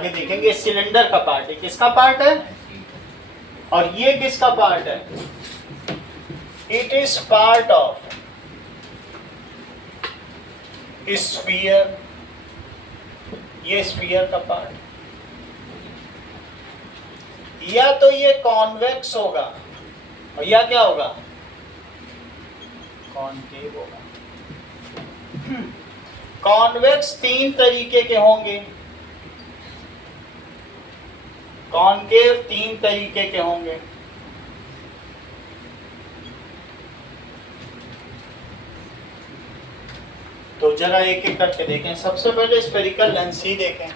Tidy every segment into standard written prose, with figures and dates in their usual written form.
आगे देखेंगे सिलेंडर का पार्ट है, किसका पार्ट है, और ये किसका पार्ट है, it is part of sphere, ये स्फीयर का पार्ट, या तो ये कॉन्वेक्स होगा और या क्या होगा, कॉनकेव होगा। कॉन्वेक्स तीन तरीके के होंगे, कॉनकेव तीन तरीके के होंगे। तो जरा एक एक करके देखें। सबसे पहले स्फेरिकल लेंस ही देखें।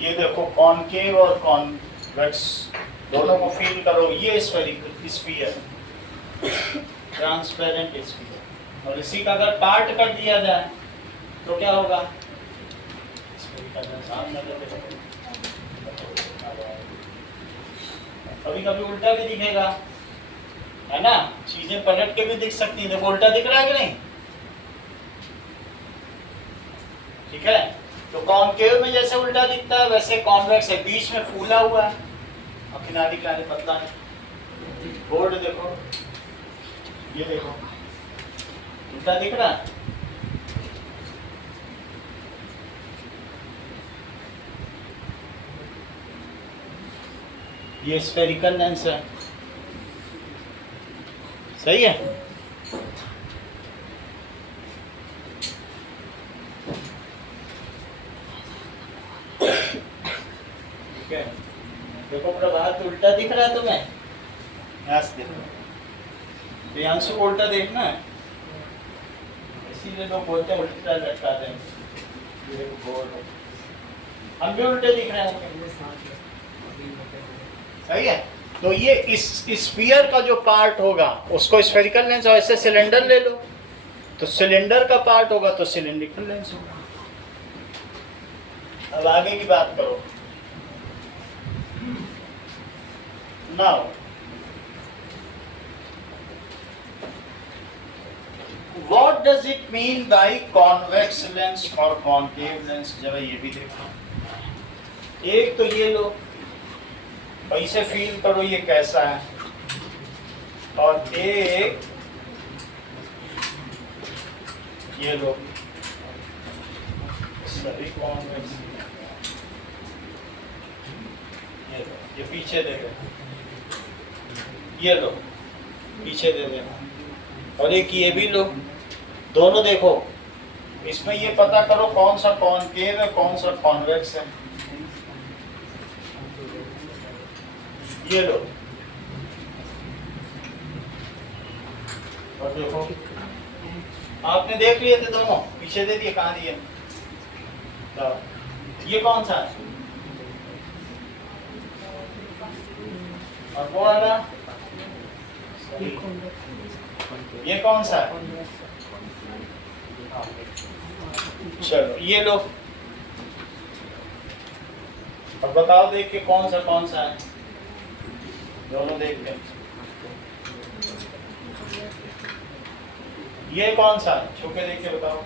ये देखो कॉनकेव और कॉन्वेक्स दोनों को फील करो। ये स्फेरिकल स्फीयर, ट्रांसपेरेंट स्फीयर, और इसी का अगर पार्ट कर दिया जाए तो क्या होगा, कभी कभी उल्टा भी दिखेगा, है ना, चीजें पलट के भी दिख सकती हैं। देखो उल्टा दिख रहा है कि नहीं, ठीक है। तो कॉनकेव में जैसे उल्टा दिखता है वैसे कॉन्वेक्स है, बीच में फूला हुआ है और किनारे किनारे पतला है। बोर्ड देखो, ये देखो उल्टा दिख रहा है। ये स्फेरिकल लेंस है, सही है। देखो प्रभात उल्टा दिख रहा है तुम्हें, यहाँ से देखो, प्रियांशु को उल्टा देखना है, इसीलिए लोग बोलते हैं उल्टा लटकाते हैं। हम भी उल्टे दिख रहे हैं, सही है। तो ये इस स्फीयर का जो पार्ट होगा उसको स्फेरिकल लेंस, और ऐसे सिलेंडर ले लो तो सिलेंडर का पार्ट होगा तो सिलिंड्रिकल लेंस होगा। अब आगे की बात करो। Now, what does it mean by convex lens or concave lens? जरा ये भी देखो। एक तो ये लो, इसे फील करो ये कैसा है, और एक ये लो, सभी कॉन्वेक्स, ये पीछे देखो, ये लो पीछे दे देना, और एक ये भी लो, दोनों देखो। इसमें ये पता करो कौन सा कॉनकेव है कौन सा कॉन्वेक्स है। ये लो और देखो, आपने देख लिए थे दोनों, पीछे दे दिए, कहाँ दिए, ये कौन सा है, और वो वाला ये कौन सा है। चलो ये लो, अब बताओ देख के कौन सा है, दोनों देख के। ये कौन सा है, छू के देख के बताओ।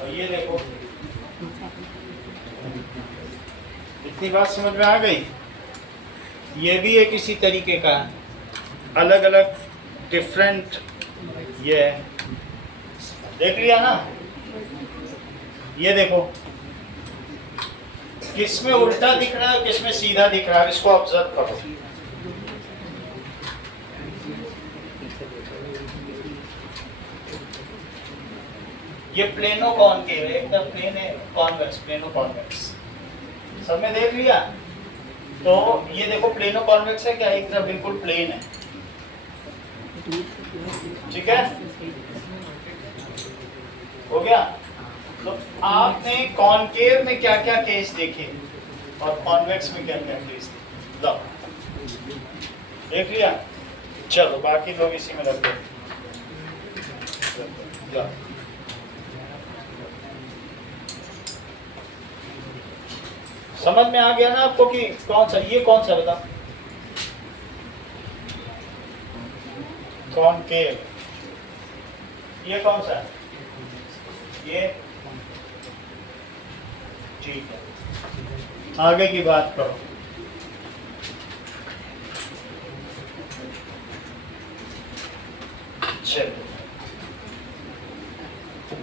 और ये देखो, इतनी बात समझ में आ गई। ये भी एक इसी तरीके का है, अलग अलग डिफरेंट, ये देख लिया ना। ये देखो किसमें उल्टा दिख रहा है किसमें सीधा दिख रहा है, इसको ऑब्जर्व करो। ये प्लेनो कॉनकेव है, एकदम प्लेन है, कॉन्वेक्स, प्लेनो कॉन्वेक्स, सब में देख लिया। तो ये देखो प्लेनो कॉन्वेक्स है क्या, एक तरफ बिल्कुल प्लेन है, ठीक है, हो गया। तो आपने कॉनकेव में क्या क्या केस देखे और कॉन्वेक्स में क्या क्या केस देखे, लो देख लिया। चलो बाकी लोग इसी में रख दो। समझ में आ गया ना आपको कि कौन सा, ये कौन सा बता, कॉनकेव, ये कौन सा है, ये, ठीक है। आगे की बात करो। चलो,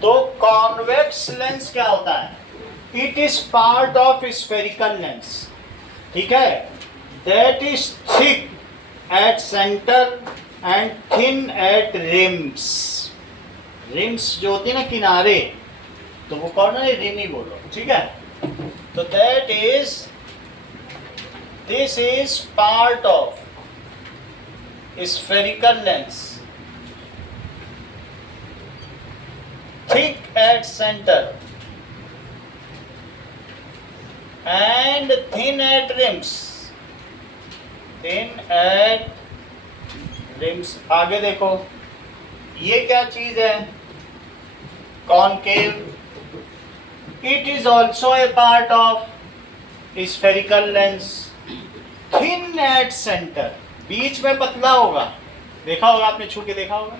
तो कॉन्वेक्स लेंस क्या होता है? It is part of spherical lens, ठीक है, that is thick at centre and thin at rims. Rims जो होती है ना किनारे, तो वो कौन है, रिम ही बोलो, ठीक है। तो that is, this is part of spherical lens, thick at center and thin at rims, thin at rims। आगे देखो, ये क्या चीज है, concave, it is also a part of spherical lens, thin at centre, बीच में पतला होगा, देखा होगा आपने, छू के देखा होगा।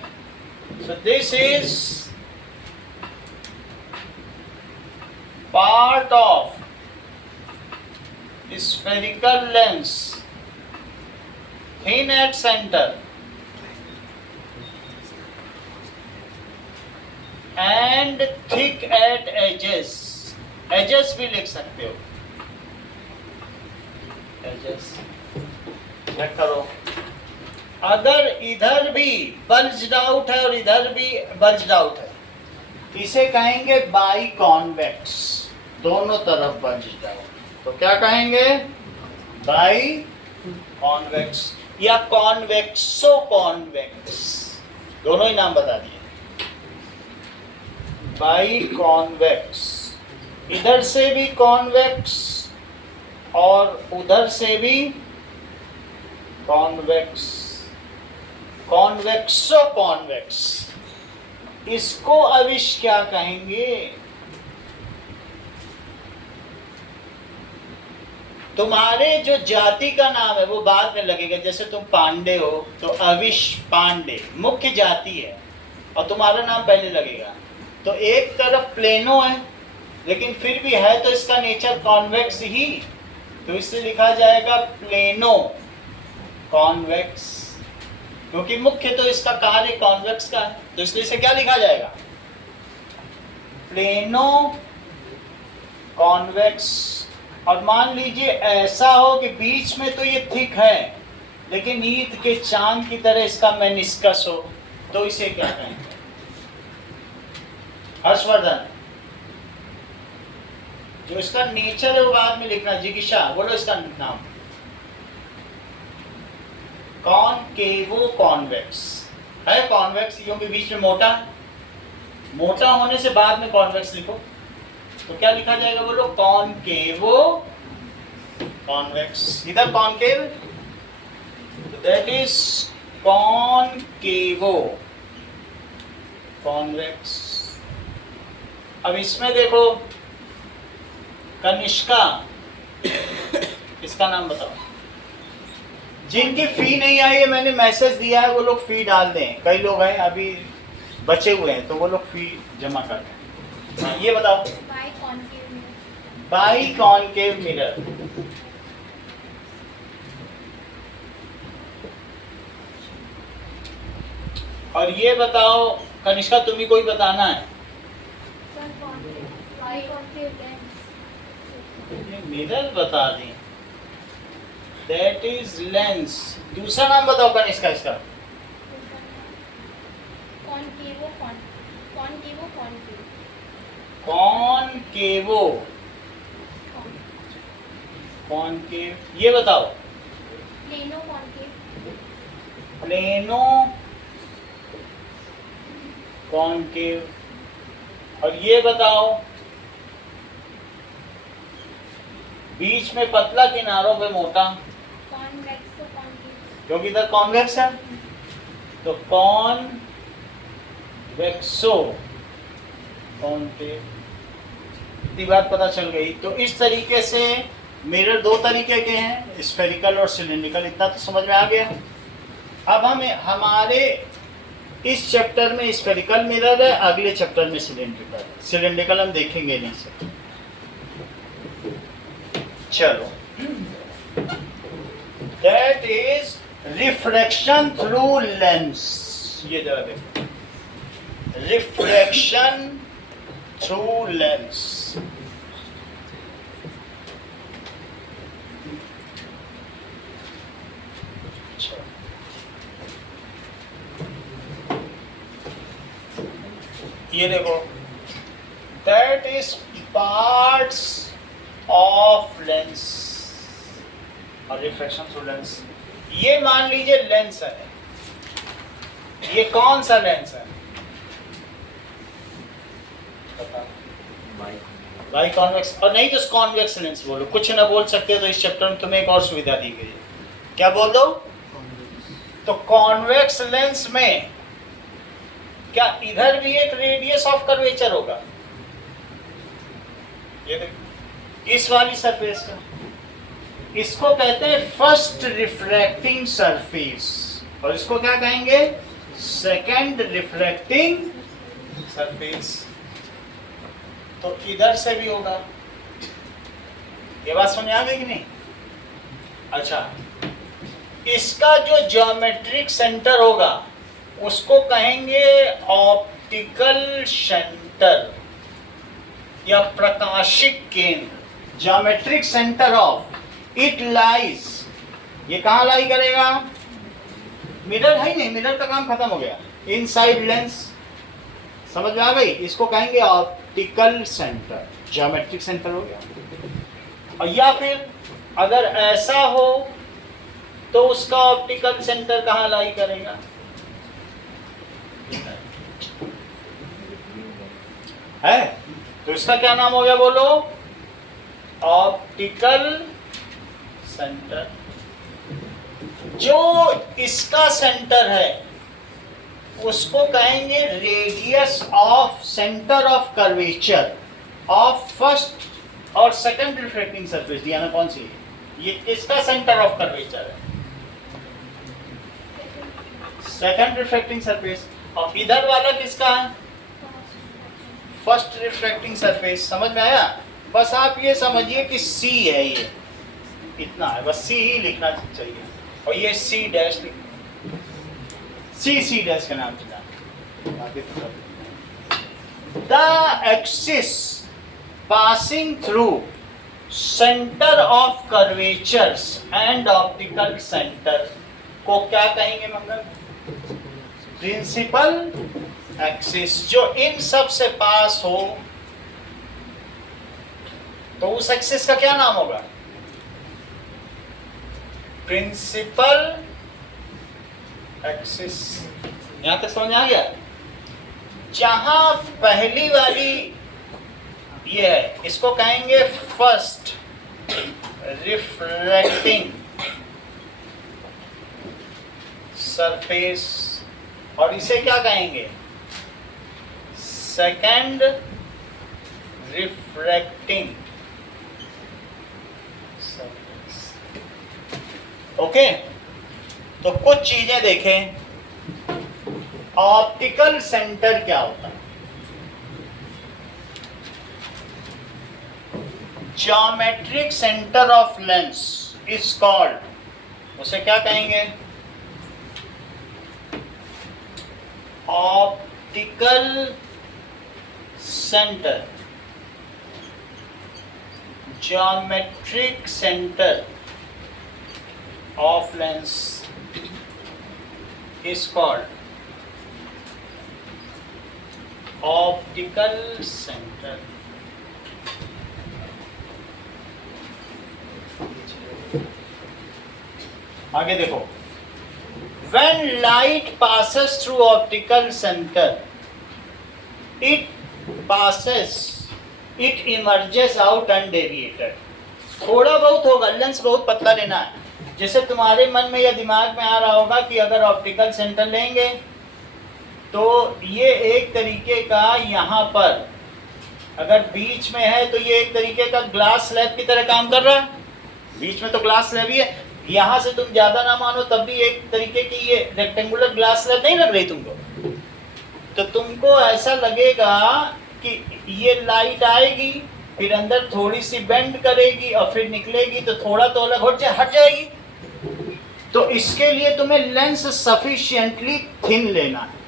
So this is part of spherical lens, thin at center and thick at edges। edges भी लिख सकते हो, edges चेक करो। अगर इधर भी बल्ज्ड आउट है और इधर भी बल्ज्ड आउट है, इसे कहेंगे बाई कॉन्वेक्स, दोनों तरफ बल्ज्ड आउट, तो क्या कहेंगे, बाई कॉन्वेक्स या कॉन्वेक्सो कॉन्वेक्स, दोनों ही नाम बता दिए। बाई कॉन्वेक्स, इधर से भी कॉन्वेक्स और उधर से भी कॉन्वेक्स, कॉन्वेक्सो कॉन्वेक्स। इसको अविश क्या कहेंगे, तुम्हारे जो जाति का नाम है वो बाद में लगेगा, जैसे तुम पांडे हो तो अविश पांडे मुख्य जाति है और तुम्हारा नाम पहले लगेगा। तो एक तरफ प्लेनो है लेकिन फिर भी है तो इसका नेचर कॉन्वेक्स ही, तो इससे लिखा जाएगा प्लेनो कॉन्वेक्स, क्योंकि मुख्य तो इसका कार्य कॉन्वेक्स का है, तो इसलिए इसे क्या लिखा जाएगा, प्लेनो कॉन्वेक्स। और मान लीजिए ऐसा हो कि बीच में तो ये थिक है लेकिन ईद के चांद की तरह इसका मेनिस्कस हो, तो इसे क्या कहेंगे, हर्षवर्धन, जो इसका नेचर है वो बाद में लिखना। जिगिशा बोलो इसका नाम, कॉनकेवो कॉन्वेक्स है, कॉन्वेक्स क्योंकि बीच में मोटा, मोटा होने से बाद में कॉन्वेक्स लिखो, तो क्या लिखा जाएगा बोलो, कॉनकेवो कॉन्वेक्स। इधर कॉनकेव, दैट इज कॉनकेवो कॉन्वेक्स। अब इसमें देखो कनिष्का, इसका नाम बताओ। जिनकी फी नहीं आई है मैंने मैसेज दिया है वो लोग फी डाल दें, कई लोग हैं अभी बचे हुए हैं तो वो लोग फी जमा कर दें। हाँ, ये बताओ, बाई कॉनकेव मिरर, और ये बताओ कनिष्का तुम्हें कोई बताना है, मिरर बता दी, दैट इज लेंस। दूसरा नाम बताओ कनिष्का इसका, कॉनकेवो कॉनकेव। ये बताओ प्लेनो कॉनकेव। और ये बताओ बीच में पतला किनारों पे मोटा, क्योंकि इधर कॉन्वेक्स है तो कॉनवेक्सो कॉनकेव। इतनी बात पता चल गई। तो इस तरीके से मिरर दो तरीके के हैं, स्फेरिकल और सिलिंड्रिकल। इतना तो समझ में आ गया। अब हमें हमारे इस चैप्टर में स्फेरिकल मिरर है, अगले चैप्टर में सिलिंड्रिकल है। सिलिंड्रिकल हम देखेंगे नहीं सर। चलो, that is refraction through lens. ये जरा देखो, रिफ्रैक्शन थ्रू लेंस। ये देखो, that is parts of lens और रिफ्रैक्शन थ्रू लेंस। ये मान लीजिए लेंस है, ये कौन सा लेंस है? बाई कॉन्वेक्स, और नहीं तो कॉन्वेक्स लेंस बोलो। कुछ ना बोल सकते तो इस चैप्टर में तुम्हें एक और सुविधा दी गई है। क्या बोल दो? तो कॉन्वेक्स लेंस में क्या इधर भी एक रेडियस ऑफ कर्वेचर होगा? ये देखो, इस वाली सरफेस का, इसको कहते हैं फर्स्ट रिफ्रैक्टिंग सरफेस, और इसको क्या कहेंगे? Second refracting surface. तो इधर से भी होगा। ये बात समझ आ गई कि नहीं? अच्छा, इसका जो ज्योमेट्रिक सेंटर होगा उसको कहेंगे ऑप्टिकल सेंटर या प्रकाशिक केंद्र। Geometric centre of it lies, ये कहाँ लाई करेगा? मिरर है ही नहीं, मिरर का काम खत्म हो गया। इनसाइड लेंस, समझ में आ गई? इसको कहेंगे ऑप्टिकल सेंटर, ज्योमेट्रिक सेंटर हो गया। और या फिर अगर ऐसा हो तो उसका ऑप्टिकल सेंटर कहाँ लाई करेगा? है, तो इसका क्या नाम हो गया बोलो? Optical centre. जो इसका सेंटर है उसको कहेंगे radius of centre of curvature of first और सेकंड रिफ्रैक्टिंग सरफेस। दिया ना कौन सी? ये इसका सेंटर ऑफ कर्वेचर है, सेकंड रिफ्रैक्टिंग सरफेस। और इधर वाला किसका है? First refracting surface. समझ में आया? बस आप ये समझिए कि C है, ये इतना है, बस C ही लिखना चाहिए। और ये C डैश, C डैश का नाम चला। The axis passing through centre of curvatures and optical centre को क्या कहेंगे मंगल? Principal axis. जो इन सब से पास हो तो उस एक्सिस का क्या नाम होगा? Principal axis. यहां तक समझ आ गया? जहां पहली वाली ये है, इसको कहेंगे फर्स्ट रिफ्रैक्टिंग सरफेस, और इसे क्या कहेंगे? Second refracting surface. ओके, तो कुछ चीजें देखें। ऑप्टिकल सेंटर क्या होता है? Geometric centre of lens is called, उसे क्या कहेंगे? Optical centre. Geometric centre of lens is called optical center. आगे देखो, when light passes through optical center it passes, it emerges out undeviated. थोड़ा बहुत होगा, लेंस बहुत पतला लेना है। जैसे तुम्हारे मन में या दिमाग में आ रहा होगा कि अगर ऑप्टिकल सेंटर लेंगे तो ये एक तरीके का यहाँ पर अगर बीच में है तो ये एक तरीके का ग्लास स्लैब की तरह काम कर रहा है। बीच में तो ग्लास स्लैब ही है, यहाँ से तुम ज्यादा ना मानो तब भी एक तरीके की ये रेक्टेंगुलर ग्लास स्लैब नहीं लग रही तुमको। तो तुमको ऐसा लगेगा कि ये लाइट आएगी, फिर अंदर थोड़ी सी बेंड करेगी और फिर निकलेगी तो थोड़ा तो अलग हट जाएगी। तो इसके लिए तुम्हें लेंस सफिशिएंटली थिन लेना है।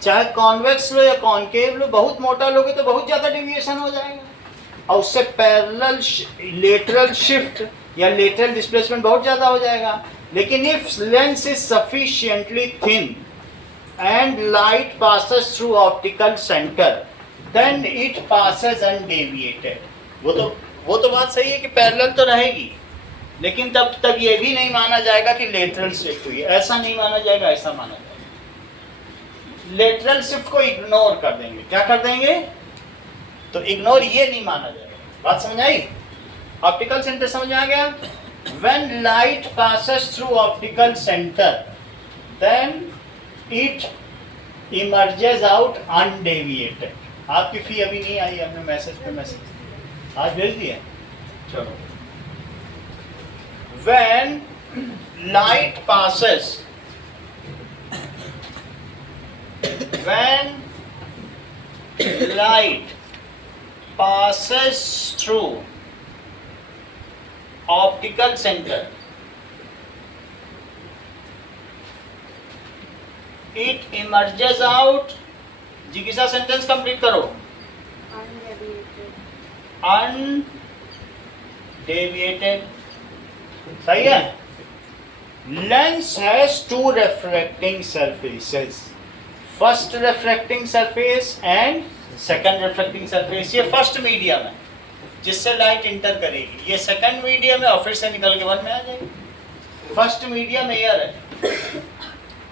चाहे कॉन्वेक्स लो या कॉन्केव लो, बहुत मोटा लोगे तो बहुत ज़्यादा डेविएशन हो जाएगा और उससे पैरेलल लेटरल शिफ्ट या लेटरल डिस्प्लेसमेंट बहुत ज़्यादा हो जाएगा। लेकिन if lens is sufficiently thin and light passes through optical center, then it passes undeviated. वो तो बात सही है कि पैरेलल तो रहेगी, लेकिन तब तक ये भी नहीं माना जाएगा कि लेटरल शिफ्ट हुई। ऐसा नहीं माना जाएगा, ऐसा माना जाएगा। लेटरल शिफ्ट को इग्नोर कर देंगे। क्या कर देंगे? तो इग्नोर ये नहीं माना जाएगा। बात समझ आई? ऑप्टिकल सेंटर समझ आ गया? When light passes through optical center, then it emerges out undeviated. आपकी फी अभी नहीं आई, हमने मैसेज पे मैसेज आज भेज दिया। चलो, when light passes, when light passes through optical center, it emerges out। जिज्ञासा सेंटेंस कंप्लीट करो। Undeviated। सही है। Lens has two refracting surfaces, first refracting surface and second refracting surface. ये फर्स्ट मीडियम है जिससे लाइट इंटर करेगी, ये second medium है और फिर से निकल के वन में आ जाएगी। फर्स्ट मीडियम एयर है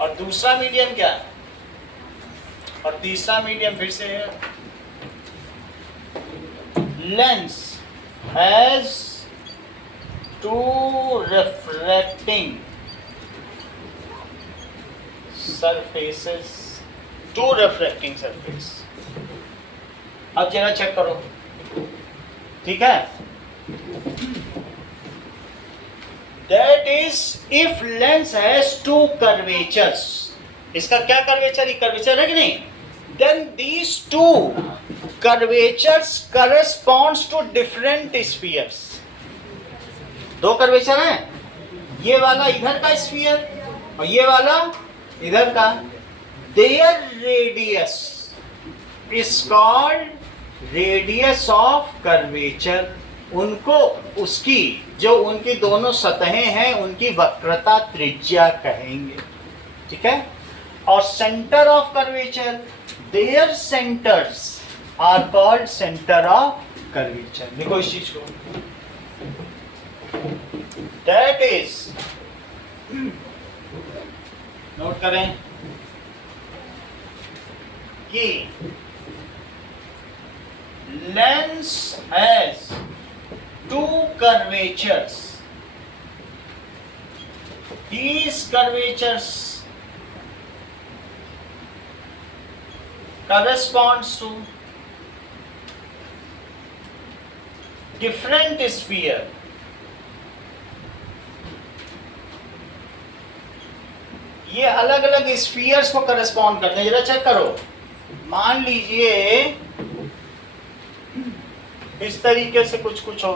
और दूसरा मीडियम क्या है, और तीसरा मीडियम फिर से है। Lens has two refracting surfaces, two refracting surface. अब जरा चेक करो, ठीक है? That is, if lens has two curvatures, इसका क्या कर्वेचर ही कर्वेचर है कि नहीं? Then these two curvatures corresponds to different spheres. दो कर्वेचर हैं, ये वाला इधर का स्फीयर और ये वाला इधर का। Their radius is called radius of curvature। उनको उसकी जो उनकी दोनों सतहें हैं उनकी वक्रता त्रिज्या कहेंगे, ठीक है? और centre of curvature, their centres are called centre of curvature. देखो इस चीज को, दैट इज, नोट करें कि lens has two curvatures. These curvatures corresponds to different sphere। ये अलग अलग स्फीयर्स को करस्पॉन्ड करते हैं। जरा चेक करो, मान लीजिए इस तरीके से कुछ हो,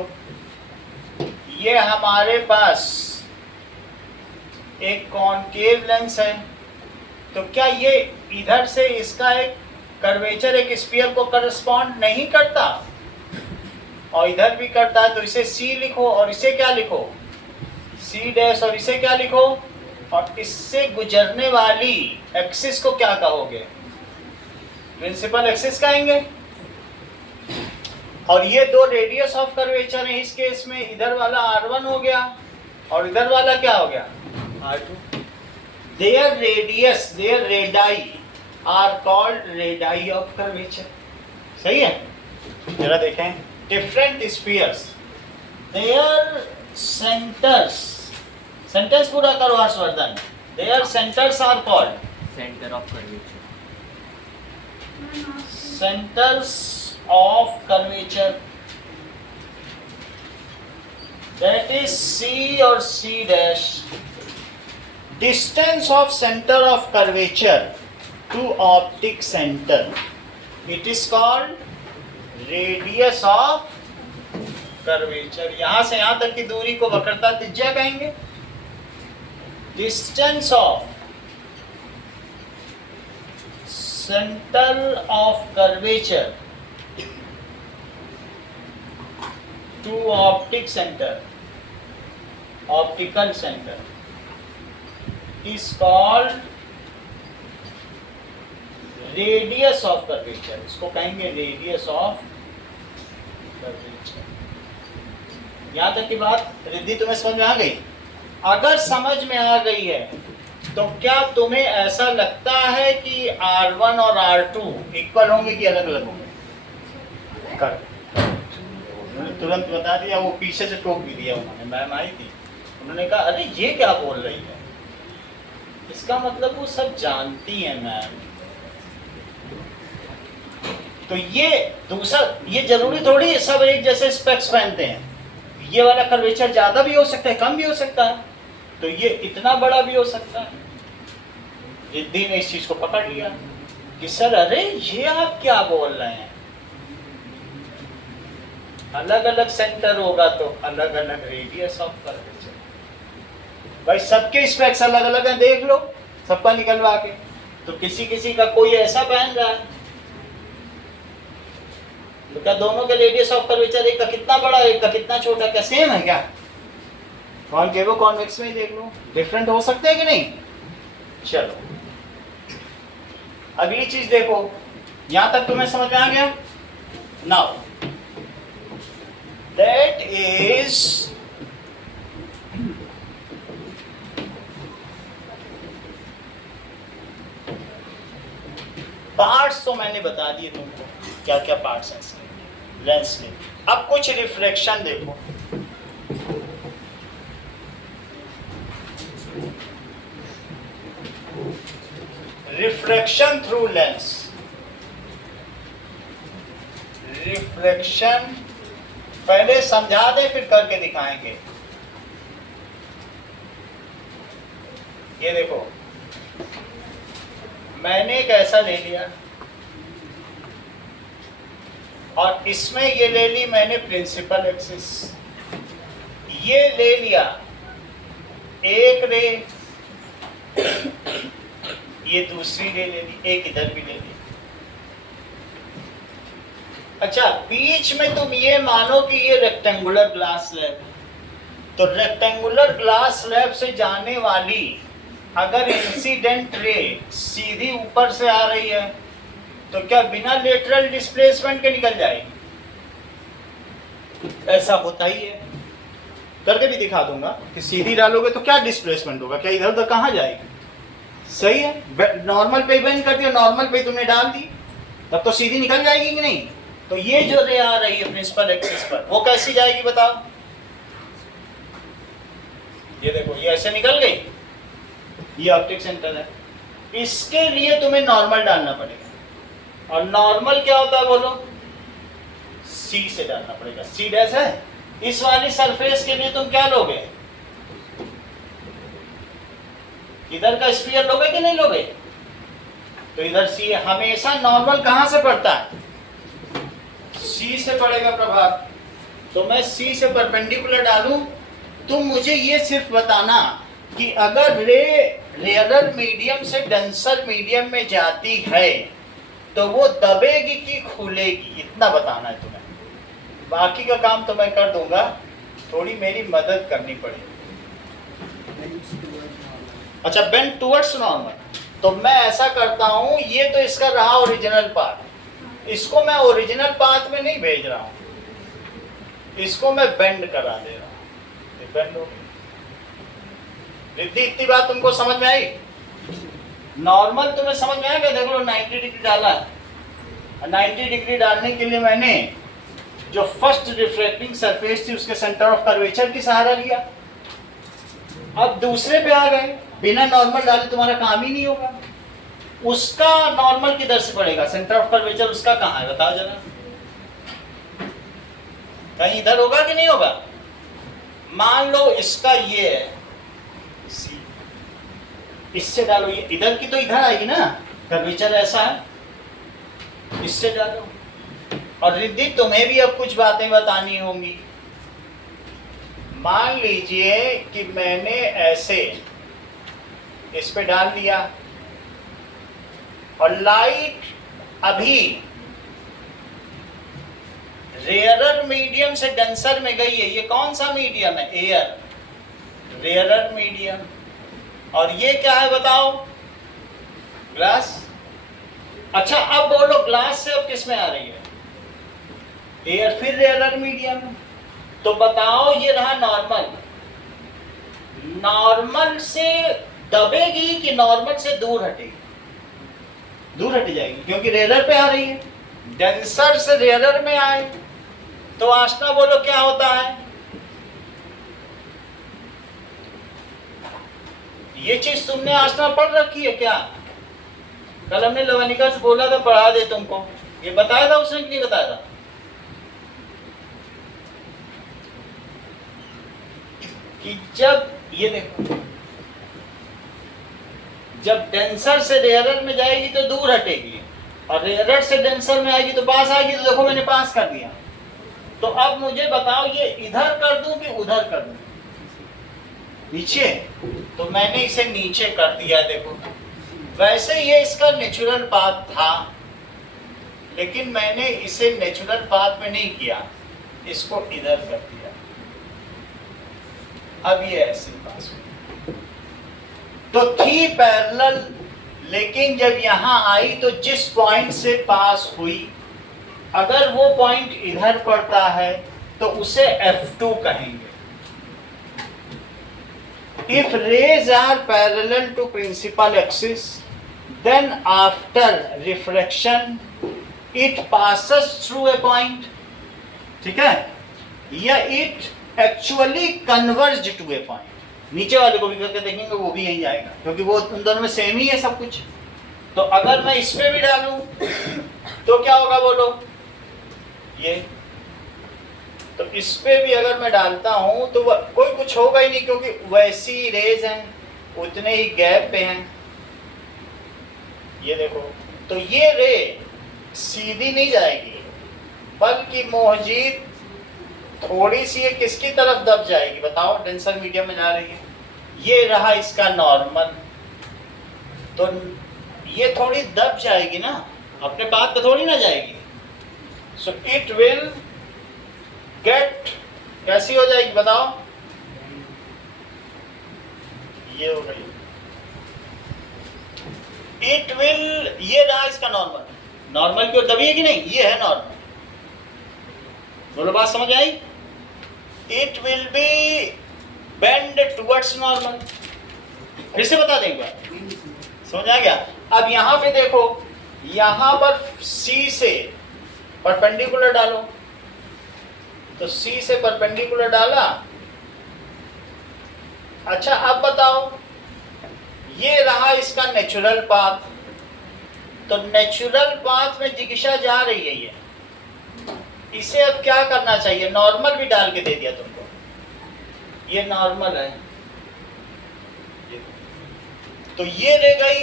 ये हमारे पास एक कॉनकेव लेंस है, तो क्या ये इधर से इसका एक कर्वेचर एक स्फीयर को करस्पॉन्ड नहीं करता? और इधर भी करता है, तो इसे C लिखो और इसे क्या लिखो? C डैश, और इसे क्या लिखो? और इससे गुजरने वाली एक्सिस को क्या कहोगे? प्रिंसिपल एक्सिस कहेंगे। और ये दो रेडियस ऑफ कर्वेचर है, इस केस में इधर वाला R1 हो गया और इधर वाला क्या हो गया? R2। Their radius, their radii are called radii of curvature. सही है, जरा देखें, different spheres their centres, centres पूरा करो Harshvardhan, their centres are called centre of curvature, centers of curvature, that is C or C dash. Distance of center of curvature to optic center, it is called radius of curvature. यहाँ से यहाँ तक की दूरी को वक्रता त्रिज्या कहेंगे। Distance of center of curvature to optic center, optical center, is called radius of curvature. इसको कहेंगे radius of curvature। यहाँ तक की बात रिद्धि तुम्हें समझ में आ गई? अगर समझ में आ गई है तो क्या तुम्हें ऐसा लगता है कि R1 और R2 इक्वल होंगे कि अलग अलग होंगे? तुरंत बता दिया, वो पीछे से टोक भी दिया उन्होंने, मैम आई थी, उन्होंने कहा अरे ये क्या बोल रही है, इसका मतलब वो सब जानती है मैम। तो ये दूसरा, ये जरूरी थोड़ी सब एक जैसे स्पेक्स पहनते हैं, ये वाला कर्वेचर ज्यादा भी हो सकता है, कम भी हो सकता है, तो ये इतना बड़ा भी हो सकता है। रिद्धि ने इस चीज को पकड़ लिया कि सर अरे ये आप क्या बोल रहे हैं, अलग अलग सेंटर होगा तो अलग अलग रेडियस ऑफ कर्वेचर। भाई सबके स्पेक्स अलग अलग हैं, देख लो सबका निकलवा के, तो किसी किसी का कोई ऐसा पहन रहा है, तो क्या दोनों के रेडियस ऑफ कर्वेचर एक का कितना बड़ा एक का कितना छोटा, क्या सेम है क्या? कॉनकेव कॉन्वेक्स में देख लो, डिफरेंट हो सकते हैं कि नहीं? चलो अगली चीज देखो, यहां तक तुम्हें समझ में आ गया? नाउ दैट इज पार्ट्स तो मैंने बता दिए तुमको, क्या क्या पार्ट्स हैं इसके लेंस के। अब कुछ रिफ्लेक्शन देखो, रिफ्लेक्शन थ्रू लेंस, रिफ्लेक्शन पहले समझा दे फिर करके दिखाएंगे। ये देखो मैंने एक ऐसा ले लिया और इसमें ये ले ली मैंने प्रिंसिपल एक्सिस, ये ले लिया एक रे, ये दूसरी रे ले ली, एक इधर भी ले ली। अच्छा बीच में तुम ये मानो कि ये रेक्टेंगुलर ग्लास स्लैब, तो रेक्टेंगुलर ग्लास स्लैब से जाने वाली अगर इंसिडेंट रे सीधी ऊपर से आ रही है तो क्या बिना लेटरल डिस्प्लेसमेंट के निकल जाएगी? ऐसा होता ही है, करके भी दिखा दूंगा कि सीधी डालोगे तो क्या डिस्प्लेसमेंट होगा, क्या इधर उधर कहाँ जाएगी? सही है, नॉर्मल पे बेंड कर दिया, नॉर्मल पे तुमने डाल दी, तब तो सीधी निकल जाएगी कि नहीं? तो ये जो रे आ रही है प्रिंसिपल एक्सिस पर, वो कैसी जाएगी बताओ? ये देखो ये ऐसे निकल गई, ये ऑप्टिक सेंटर है, इसके लिए तुम्हें नॉर्मल डालना पड़ेगा। और नॉर्मल क्या होता है बोलो? सी से डालना पड़ेगा, सी डैश है। इस वाली सरफेस के लिए तुम क्या लोगे? इधर का स्फीयर लोगे कि नहीं लोगे? तो इधर सी, हमेशा नॉर्मल कहां से पड़ता है? सी से पड़ेगा प्रभाव। तो मैं सी से परपेंडिकुलर डालूं, तुम मुझे ये सिर्फ बताना कि अगर रे रेयरर मीडियम से डेंसर मीडियम में जाती है तो वो दबेगी कि खुलेगी, इतना बताना है तुम्हें। बाकी का काम तो मैं कर दूंगा, थोड़ी मेरी मदद करनी पड़ेगी। अच्छा बेंड टुवर्ड्स नॉर्मल, तो मैं ऐसा करता हूं, ये तो इसका रहा ओरिजिनल पाथ, इसको मैं ओरिजिनल पाथ में नहीं भेज रहा हूं, इसको मैं बेंड करा दे रहा हूं, बेंड हो गई। रिद्धि इतनी बात तुमको समझ में आई? नॉर्मल तुम्हें समझ में आएगा। देख लो 90 डिग्री डाला है, 90 डिग्री डालने के लिए मैंने जो फर्स्ट रिफ्रैक्टिंग सरफेस थी उसके सेंटर ऑफ कर्वेचर की सहारा लिया। अब दूसरे पे आ गए, बिना नॉर्मल डाले तुम्हारा काम ही नहीं होगा। उसका नॉर्मल किधर से पड़ेगा, सेंटर ऑफ कर्वेचर उसका कहाँ है बताओ जरा, कहीं इधर होगा कि नहीं होगा। मान लो इसका ये है सी, इससे डालो, ये इधर की तो इधर आएगी ना, कर्वेचर ऐसा है, इससे डालो। और रिद्धि तुम्हें भी अब कुछ बातें बतानी होंगी। मान लीजिए कि मैंने ऐसे इस पे डाल दिया और लाइट अभी रेयरर मीडियम से डेंसर में गई है। ये कौन सा मीडियम है, एयर, रेयरर मीडियम। और ये क्या है बताओ, ग्लास। अच्छा अब बोलो ग्लास से अब किस में आ रही है, एयर, फिर रेयरर मीडियम। तो बताओ ये रहा नॉर्मल, नॉर्मल से दबेगी कि नॉर्मल से दूर हटेगी, दूर हट जाएगी क्योंकि रेयरर पे आ रही है। डेंसर से रेयरर में आए तो आशना बोलो क्या होता है, ये चीज तुमने आशना पढ़ रखी है क्या, कल हमने लवनिका से बोला था पढ़ा दे तुमको, ये बताया था उसने कि नहीं बताया था। कि जब ये देखो, जब डेंसर से रेयरर में जाएगी तो दूर हटेगी और रेयरर से डेंसर में आएगी तो पास आएगी। तो देखो मैंने पास कर दिया। तो अब मुझे बताओ ये इधर कर दूं कि उधर कर दूं, नीचे। तो मैंने इसे नीचे कर दिया। देखो वैसे ये इसका नेचुरल पाथ था, लेकिन मैंने इसे नेचुरल पाथ में नहीं किया, इसको इधर कर दिया। अब ये ऐसे पास हुई तो थी पैरेलल, लेकिन जब यहां आई तो जिस पॉइंट से पास हुई, अगर वो पॉइंट इधर पड़ता है तो उसे F2 कहेंगे। If rays are parallel to principal axis, then after refraction it passes through a point, ठीक है, या it actually converge to a point। नीचे वाले को भी करके देखेंगे वो भी यही आएगा क्योंकि वो उन दोनों में सेम ही है सब कुछ। तो अगर मैं इस पे भी डालूं तो क्या होगा बोलो, ये। तो इस पे भी अगर मैं डालता हूं तो कोई कुछ होगा ही नहीं क्योंकि वैसी रेज हैं, उतने ही गैप पे हैं। ये देखो, तो ये रे सीधी नहीं जाएगी बल्कि मोहजीद थोड़ी सी किसकी तरफ दब जाएगी बताओ, डेंसर मीडियम में जा रही है। ये रहा इसका नॉर्मल, तो ये थोड़ी दब जाएगी ना, अपने पाथ पे थोड़ी ना जाएगी। सो इट विल गेट, कैसी हो जाएगी बताओ, ये हो गई। इट विल, ये रहा इसका नॉर्मल, नॉर्मल की ओर दबी है कि नहीं, ये है नॉर्मल। बोलो बात समझ आई। It will be bend towards normal. फिर से बता देंगे, समझ आ गया। अब यहां पे देखो, यहां पर C से परपेंडिकुलर डालो, तो C से परपेंडिकुलर डाला। अच्छा अब बताओ, ये रहा इसका नेचुरल पाथ, तो नेचुरल पाथ में जिगिशा जा रही है ये, इसे अब क्या करना चाहिए, नॉर्मल भी डाल के दे दिया तुमको, ये नॉर्मल है, तो ये रह गई,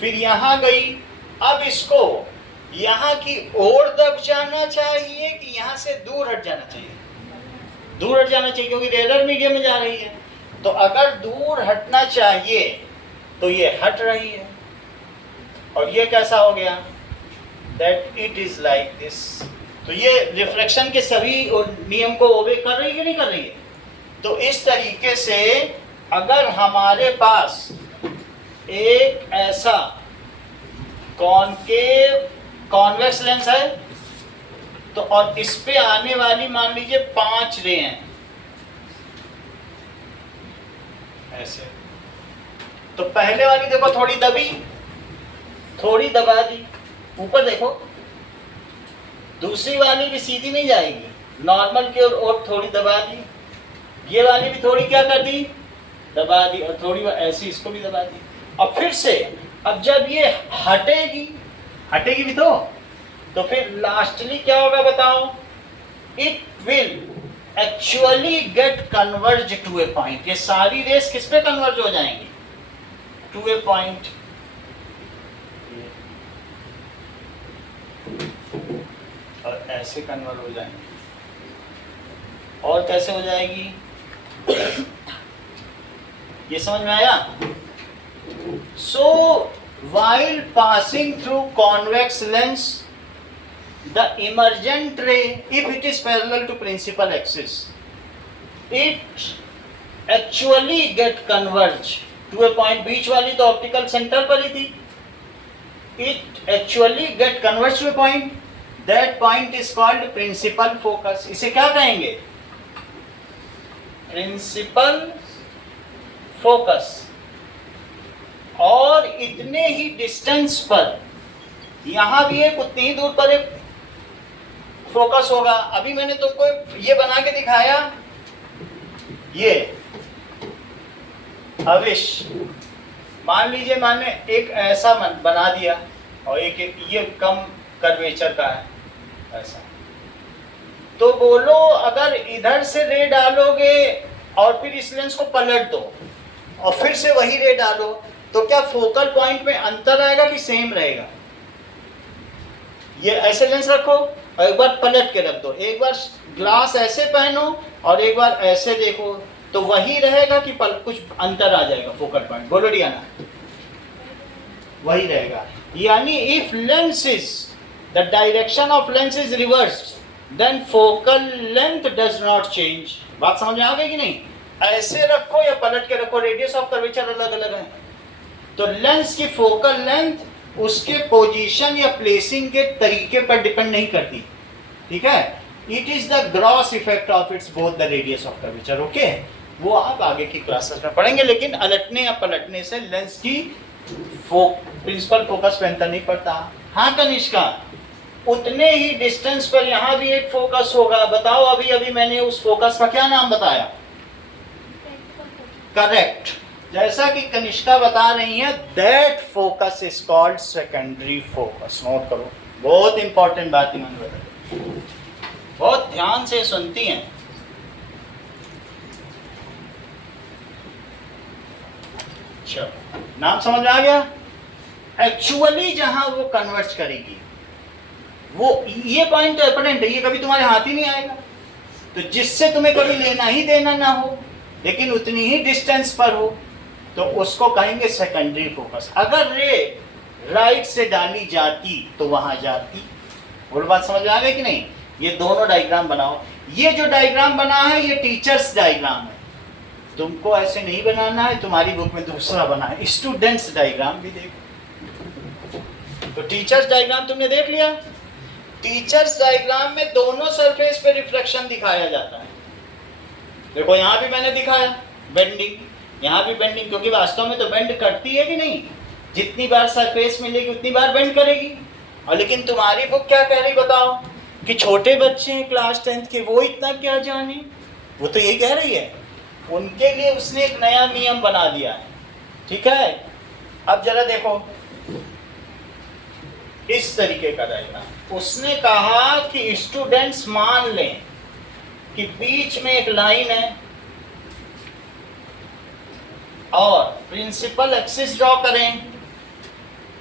फिर यहां गई। अब इसको यहां की ओर दब जाना चाहिए कि यहां से दूर हट जाना चाहिए, दूर हट जाना चाहिए क्योंकि रेयरर मीडियम में जा रही है। तो अगर दूर हटना चाहिए तो ये हट रही है, और ये कैसा हो गया, that it is like this. तो ये रिफ्लेक्शन के सभी नियम को ओबे कर रही है कि नहीं कर रही है। तो इस तरीके से अगर हमारे पास एक ऐसा कॉनकेव कॉन्वेक्स लेंस है, तो और इस पे आने वाली मान लीजिए 5 रे हैं ऐसे, तो पहले वाली देखो थोड़ी दबी, थोड़ी दबा दी, ऊपर देखो। दूसरी वाली भी सीधी नहीं जाएगी, नॉर्मल की और थोड़ी दबा दी। ये वाली भी थोड़ी क्या कर दी, दबा दी, और थोड़ी ऐसी इसको भी दबा दी। अब फिर से, अब जब ये हटेगी, हटेगी भी तो फिर लास्टली क्या होगा बताओ? It will actually get converge to a point. ये सारी रेस किस पे कन्वर्ज हो जाएंगी? To a point. और ऐसे कन्वर्ट हो जाएंगे। और कैसे हो जाएगी ये समझ में आया? सो while passing through convex lens, the emergent ray, if it is parallel to principal axis, it actually get converge to a point. बीच वाली तो ऑप्टिकल सेंटर पर ही थी। It actually get converge to a point. That point is called principal focus. इसे क्या कहेंगे? Principal focus. और इतने ही distance पर, यहां भी एक उतनी ही दूर पर एक फोकस होगा। अभी मैंने तुमको ये बना के दिखाया, ये अविश मान लीजिए, मैंने एक ऐसा बना दिया और एक ये कम कर्वेचर का है ऐसा। तो बोलो अगर इधर से रे डालोगे और फिर इस लेंस को पलट दो और फिर से वही रे डालो, तो क्या फोकल पॉइंट में अंतर आएगा कि सेम रहेगा? ये ऐसे लेंस रखो और एक बार पलट के रख दो, एक बार ग्लास ऐसे पहनो और एक बार ऐसे देखो, तो वही रहेगा कि कुछ अंतर आ जाएगा फोकल पॉइंट? बोलो डियाना, वही रहेगा। यानी if lens is, the direction of lens is reversed, then focal length does not change. बात समझ में आ गई कि नहीं? ऐसे रखो या पलट के रखो, रेडियस ऑफ कर्वेचर अलग अलग है। तो लेंस की फोकल लेंथ उसके पोजीशन या प्लेसिंग के तरीके पर डिपेंड नहीं करती, ठीक है? It is the gross effect of its both the radius of curvature. Okay, वो आप आगे की क्लासेस में पढ़ेंगे, लेकिन अलटने या पलटने से लेंस की प्रिंसिपल फोकस पे अंतर नहीं पड़ता। हाँ कनिष्का, उतने ही डिस्टेंस पर यहाँ भी एक फोकस होगा। बताओ, अभी अभी मैंने उस फोकस का क्या नाम बताया? करेक्ट। जैसा कि कनिष्का बता रही है, that focus is called secondary focus. Note करो, बहुत इंपॉर्टेंट बात है, मैंने बताई, बहुत ध्यान से सुनती हैं। चलो, नाम समझ में आ गया? एक्चुअली जहां वो कन्वर्ज करेगी, वो ये पॉइंट अपरेंट है, ये कभी तुम्हारे हाथ ही नहीं आएगा, तो जिससे तुम्हें कभी लेना ही देना ना हो, लेकिन उतनी ही डिस्टेंस पर हो, तो उसको कहेंगे सेकेंडरी फोकस। अगर रे राइट से डाली जाती तो वहां जाती। वो बात समझ में आ गई कि नहीं? ये दोनों डायग्राम बनाओ। ये जो डायग्राम बना है ये टीचर्स डायग्राम है, तुमको ऐसे नहीं बनाना है, तुम्हारी बुक में दूसरा बना है, स्टूडेंट्स डायग्राम भी देखो। तो टीचर्स डायग्राम तुमने देख लिया। टीचर्स डायग्राम में दोनों सरफेस पे रिफ्लेक्शन दिखाया जाता है। देखो यहाँ भी मैंने दिखाया बेंडिंग, यहाँ भी बेंडिंग, क्योंकि वास्तव में तो बेंड करती है कि नहीं? जितनी बार सरफेस मिलेगी उतनी बार बेंड करेगी। और लेकिन तुम्हारी बुक क्या कह रही बताओ? कि छोटे बच्चे हैं क्लास 10th के, वो इतना क्या जाने? वो तो यही कह रही है। उनके लिए उसने एक नया नियम बना दिया है, ठीक है? अब जरा देखो इस तरीके का डायग्राम। उसने कहा कि स्टूडेंट्स मान लें कि बीच में एक लाइन है और प्रिंसिपल एक्सिस ड्रॉ करें,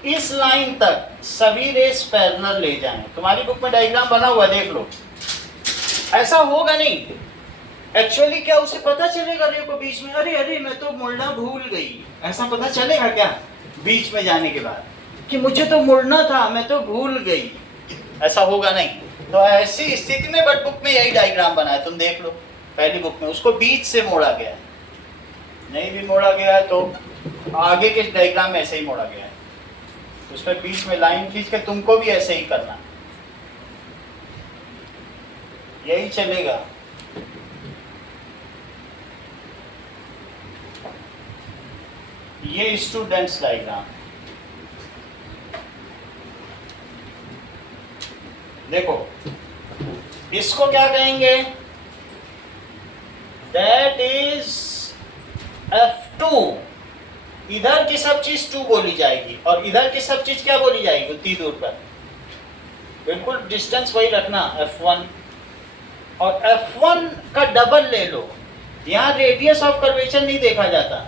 इस लाइन तक सभी रेस पैरेलल ले जाएं। तुम्हारी बुक में डायग्राम बना हुआ, देख लो। ऐसा होगा नहीं। एक्चुअली क्या उसे पता चलेगा रे को बीच में, अरे अरे मैं तो मुड़ना भूल गई, ऐसा पता चलेगा क्या बीच में जाने के बाद कि मुझे तो मुड़ना था, मैं तो भूल गई? ऐसा होगा नहीं। तो ऐसी स्थिति में बट बुक में यही डायग्राम बना है, तुम देख लो। पहली बुक में उसको बीच से मोड़ा गया है, नहीं भी मोड़ा गया है तो आगे के डायग्राम में ऐसे ही मोड़ा गया है। उस पर बीच में लाइन खींच के तुमको भी ऐसे ही करना, यही चलेगा। ये स्टूडेंट्स डायग्राम, देखो इसको क्या कहेंगे, दैट इज F2। इधर की सब चीज 2 बोली जाएगी और इधर की सब चीज क्या बोली जाएगी उतनी दूर पर, बिल्कुल डिस्टेंस वही रखना F1, और F1 का डबल ले लो। यहाँ रेडियस ऑफ कर्वेचर नहीं देखा जाता,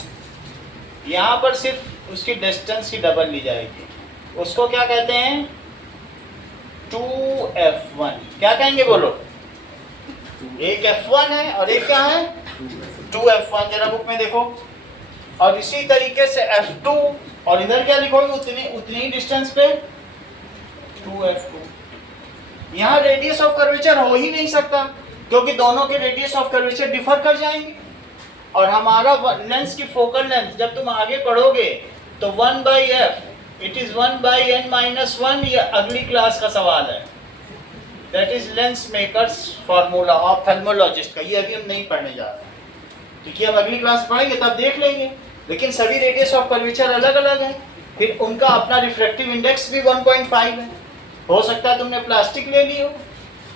यहाँ पर सिर्फ उसकी डिस्टेंस की डबल ली जाएगी। उसको क्या कहते हैं, 2F1। क्या कहेंगे बोलो, एक F1 है और एक क्या है 2F1, जरा बुक में देखो। और इसी तरीके से F2, और इधर क्या लिखोगे उतनी ही डिस्टेंस पे 2F2। यहाँ रेडियस ऑफ कर्वेचर हो ही नहीं सकता क्योंकि दोनों के रेडियस ऑफ कर्वेचर डिफर कर जाएंगे। और हमारा लेंस की फोकल लेंथ जब तुम आगे पढ़ोगे तो 1/f, इट इज 1/n-1, ये अगली क्लास का सवाल है। That is lens makers formula ophthalmologist का, ये अभी हम नहीं पढ़ने जा रहे क्योंकि हम अगली क्लास पढ़ेंगे तब देख लेंगे। लेकिन सभी रेडियस ऑफ कर्वेचर अलग अलग है, फिर उनका अपना रिफ्रैक्टिव इंडेक्स भी 1.5 है। हो सकता है तुमने प्लास्टिक ले ली हो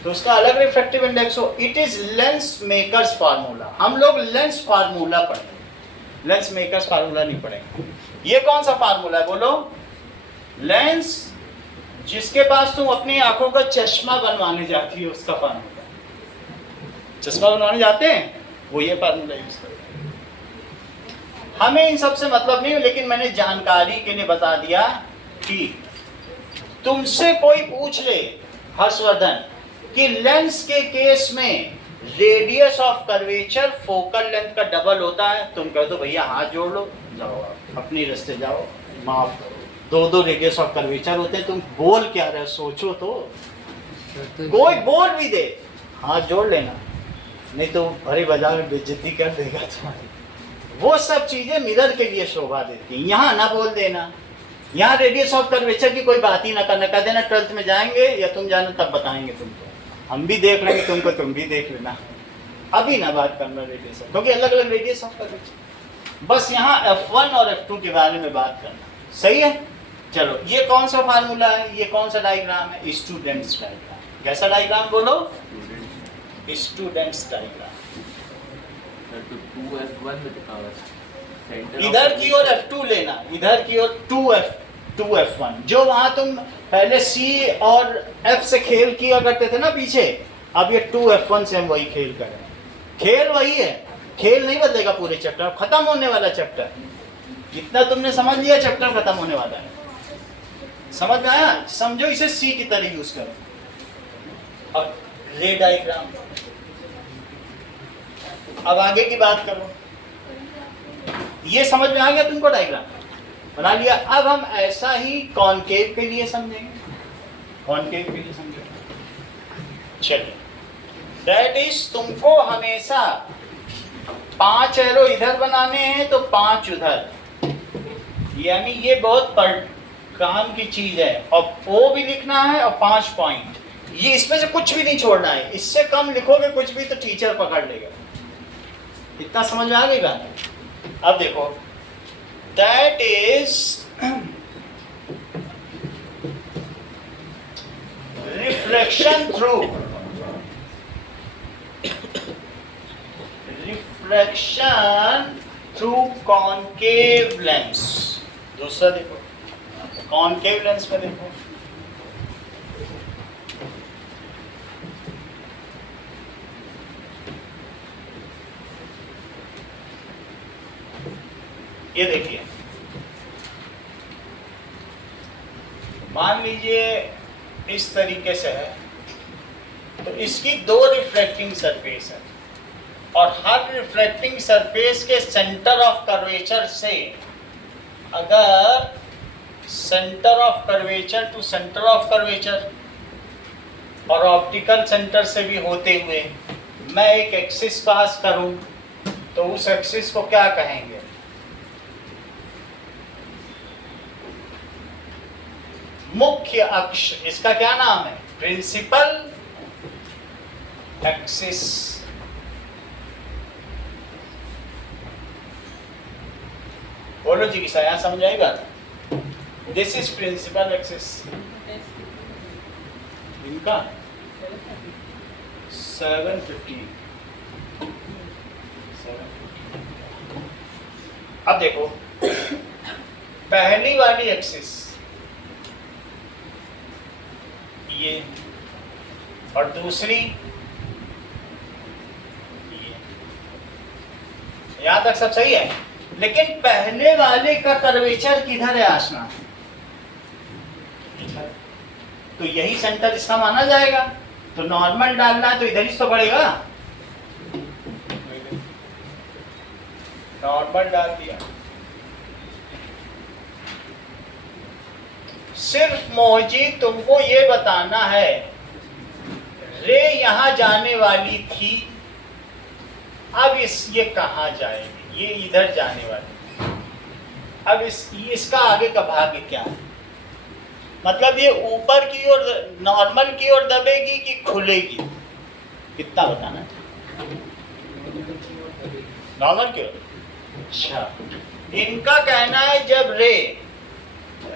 तो उसका अलग रिफ्रैक्टिव इंडेक्स हो। It is lens makers formula. हम लोग लेंस फार्मूला पढ़ेंगे, लेंस मेकर्स फार्मूला नहीं पढ़ेंगे। ये कौन सा फार्मूला है बोलो, लेंस जिसके पास तुम अपनी आंखों का चश्मा बनवाने जाती हो उसका फार्मूला। चश्मा बनवाने जाते हैं वो ये फार्मूला यूज करते हैं। हमें इन सब से मतलब नहीं, लेकिन मैंने जानकारी के लिए बता दिया कि तुमसे कोई पूछ ले हर्षवर्धन कि लेंस के केस में radius of curvature focal length का डबल होता है, तुम कह दो भैया हाथ जोड़ लो, जाओ आप अपनी रास्ते जाओ, माफ करो, 2 रेडियस ऑफ कर्वेचर होते हैं। तुम बोल क्या रहे हो, सोचो तो। कोई बोल भी दे हाथ जोड़ लेना, नहीं तो भरी बाजार में बेइज्जती कर देगा तुम्हारी। वो सब चीजें मिरर के लिए शोभा देती हैं, यहाँ ना बोल देना। यहाँ रेडियस ऑफ कर्वेचर की कोई बात ही ना करना, कह देना 12th में जाएंगे या तुम जाना तब बताएंगे तुमको, हम भी देख लेंगे तुमको, तुम भी देख लेना। अभी ना बात करना रेडियस ऑफ, क्योंकि अलग अलग रेडियस ऑफ कर्वेचर। बस यहाँ F1 और F2 के बारे में बात करना, सही है। चलो ये कौन सा फार्मूला है, ये कौन सा डायग्राम है, स्टूडेंट्स डायग्राम। कैसा डायग्राम बोलो, स्टूडेंट्स डायग्राम। इधर की ओर F2 लेना, इधर की ओर 2F1। जो वहां तुम पहले C और F से खेल किया करते थे ना पीछे, अब ये 2F1 से हम वही खेल करें। खेल वही है, खेल नहीं बदलेगा पूरे चैप्टर, खत्म होने वाला चैप्टर। जितना तुमने समझ लिया चैप्टर खत्म होने वाला है, समझ में आया। समझो इसे C की तरह यूज करो। और रे डायग्राम, अब आगे की बात करो। ये समझ में आ गया तुमको, डायग्राम बना लिया। अब हम ऐसा ही कॉनकेव के लिए समझेंगे, कॉनकेव के लिए समझेंगे। चलिए, दैट इज तुमको हमेशा 5 एरो इधर बनाने हैं तो 5 उधर, यानी ये बहुत काम की चीज है। और O भी लिखना है और 5 पॉइंट, ये इसमें से कुछ भी नहीं छोड़ना है। इससे कम लिखोगे कुछ भी तो टीचर पकड़ लेगा। इतना समझ में आ गई बात। अब देखो, that is reflection through concave lens. दूसरा देखो, कॉनकेव लेंस में देखो, ये देखिए, मान लीजिए इस तरीके से है तो इसकी 2 रिफ्लेक्टिंग सरफेस है और हर रिफ्लेक्टिंग सरफेस के सेंटर ऑफ कर्वेचर से, अगर centre of curvature to centre of curvature और ऑप्टिकल सेंटर से भी होते हुए मैं एक एक्सिस पास करूं तो उस एक्सिस को क्या कहेंगे, मुख्य अक्ष। इसका क्या नाम है, प्रिंसिपल एक्सिस। बोलो जी किसा यहाँ समझ आएगा। दिस इज प्रिंसिपल एक्सिस, इनका 750। अब देखो पहली वाली एक्सिस ये और दूसरी ये, यहां तक सब सही है। लेकिन पहले वाले का कर्वेचर किधर है आसना, तो यही सेंटर इसका माना जाएगा। तो नॉर्मल डालना है तो इधर ही तो बढ़ेगा, नॉर्मल डाल दिया। सिर्फ मोहजी तुमको ये बताना है रे यहां जाने वाली थी, अब ये कहां जाएगी, ये इधर जाने वाली। अब इसका आगे का भाग क्या है, मतलब ये ऊपर की ओर नॉर्मल की ओर दबेगी कि खुलेगी, कितना बताना, नॉर्मल की ओर। अच्छा, इनका कहना है जब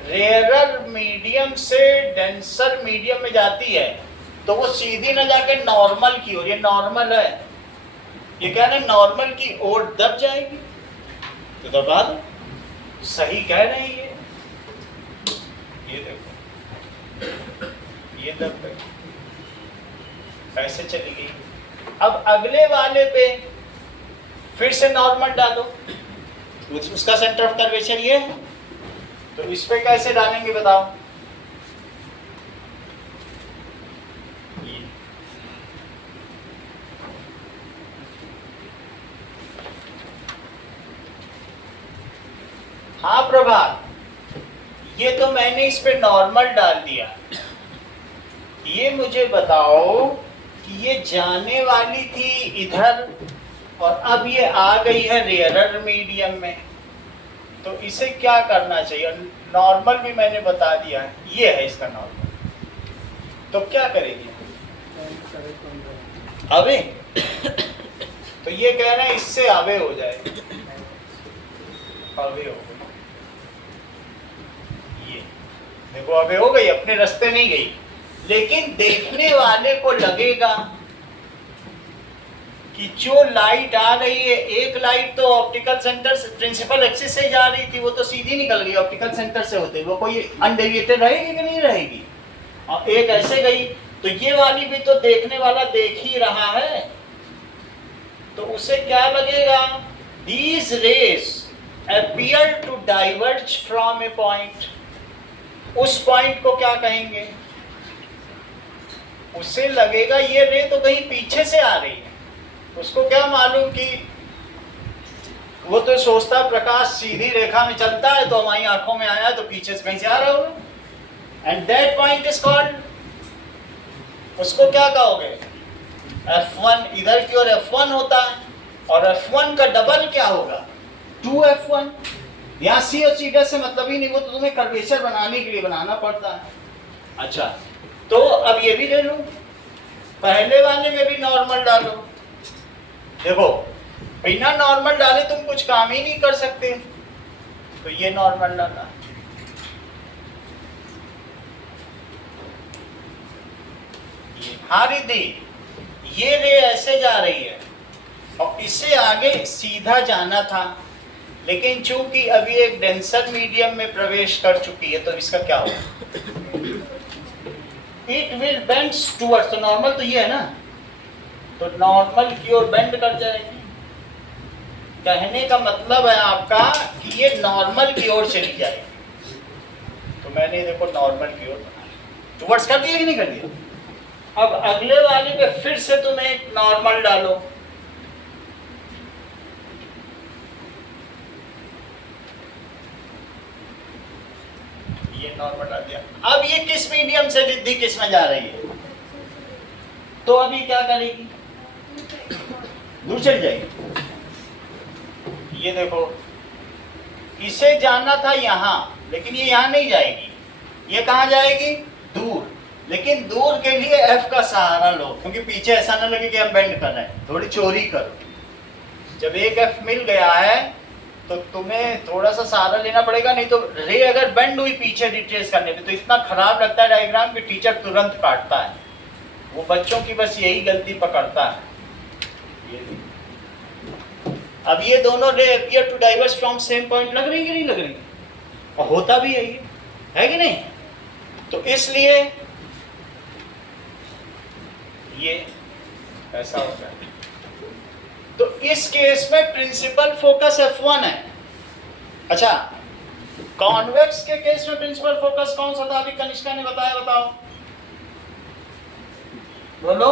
रेयरर मीडियम से डेंसर मीडियम में जाती है तो वो सीधी ना जाके नॉर्मल की ओर, ये नॉर्मल है, ये कहना है नॉर्मल की ओर दब जाएगी। तो दबा दो, सही कह रहे हैं ये देखो ये दब गई, ऐसे चली गई। अब अगले वाले पे फिर से नॉर्मल डालो, उसका सेंटर ऑफ कर्वेचर ये है, तो इस पे कैसे डालेंगे बताओ। हाँ प्रभात, ये तो मैंने इस पे नॉर्मल डाल दिया, ये मुझे बताओ कि ये जाने वाली थी इधर और अब ये आ गई है रेयरर मीडियम में, तो इसे क्या करना चाहिए। नॉर्मल भी मैंने बता दिया है, ये है इसका नॉर्मल, तो क्या करेगी अवे, तो ये कह रहे हैं इससे अवे हो जाए, अवे हो गई, ये देखो अवे हो गई, अपने रास्ते नहीं गई। लेकिन देखने वाले को लगेगा कि जो लाइट आ रही है, एक लाइट तो ऑप्टिकल सेंटर से प्रिंसिपल एक्सिस से जा रही थी, वो तो सीधी निकल गई ऑप्टिकल सेंटर से होते, वो कोई अनडेविएटेड रहेगी कि नहीं रहेगी, और एक ऐसे गई, तो ये वाली भी तो देखने वाला देख ही रहा है, तो उसे क्या लगेगा, these rays appear to diverge from a point, उस पॉइंट को क्या कहेंगे, उसे लगेगा ये रे तो कहीं पीछे से आ रही है, उसको क्या मालूम कि वो तो सोचता प्रकाश सीधी रेखा में चलता है तो हमारी आंखों में आया तो पीछे से कहीं से आ रहा होगा, and that point is called, उसको क्या कहोगे F1, इधर की ओर F1 होता है और F1 का डबल क्या होगा 2F1। यहाँ सी और सी से मतलब ही नहीं, वो तो तुम्हें कर्वेचर बनाने के लिए बनाना पड़ता है। अच्छा, तो अब ये भी ले लो, पहले वाले में भी नॉर्मल डालो, देखो बिना नॉर्मल डाले तुम कुछ काम ही नहीं कर सकते, तो ये नॉर्मल डाला, हाँ रिद्धि, ये रे ऐसे जा रही है और इससे आगे सीधा जाना था, लेकिन चूंकि अभी एक डेंसर मीडियम में प्रवेश कर चुकी है तो इसका क्या होगा, इट विल बेंड टुवर्ड्स, तो नॉर्मल तो ये है ना, तो नॉर्मल की ओर बेंड कर जाएगी। कहने का मतलब है आपका कि ये नॉर्मल की ओर चली जाएगी, तो मैंने देखो नॉर्मल की ओर टुवर्ड्स कर दिया कि नहीं कर दिया। अब अगले वाले पे फिर से तुम एक नॉर्मल डालो, ये नॉर्मल डाल दिया। अब ये किस मीडियम से रिद्धि किस में जा रही है, तो अभी क्या करेगी, दूर चली जाएगी। ये देखो इसे जाना था यहाँ, लेकिन ये यहाँ नहीं जाएगी, ये कहाँ जाएगी, दूर, लेकिन दूर के लिए F का सहारा लो, क्योंकि पीछे ऐसा ना लगे कि हम बेंड कर रहे हैं, थोड़ी चोरी करो। जब एक F मिल गया है तो तुम्हें थोड़ा सा सहारा लेना पड़ेगा, नहीं तो रे अगर बेंड हुई पीछे रिट्रेस करने पे तो इतना खराब लगता है डायग्राम कि टीचर तुरंत काटता है। वो बच्चों की बस यही गलती पकड़ता है। अब ये दोनों ray appear to diverge from same point लग रही कि नहीं लग रही, और होता भी है कि नहीं। तो इसलिए ये ऐसा होता है। तो इस केस में प्रिंसिपल फोकस F1 है। अच्छा, कॉन्वेक्स के केस में प्रिंसिपल फोकस कौन सा था? अभी कनिष्का ने बताया, बताओ बोलो।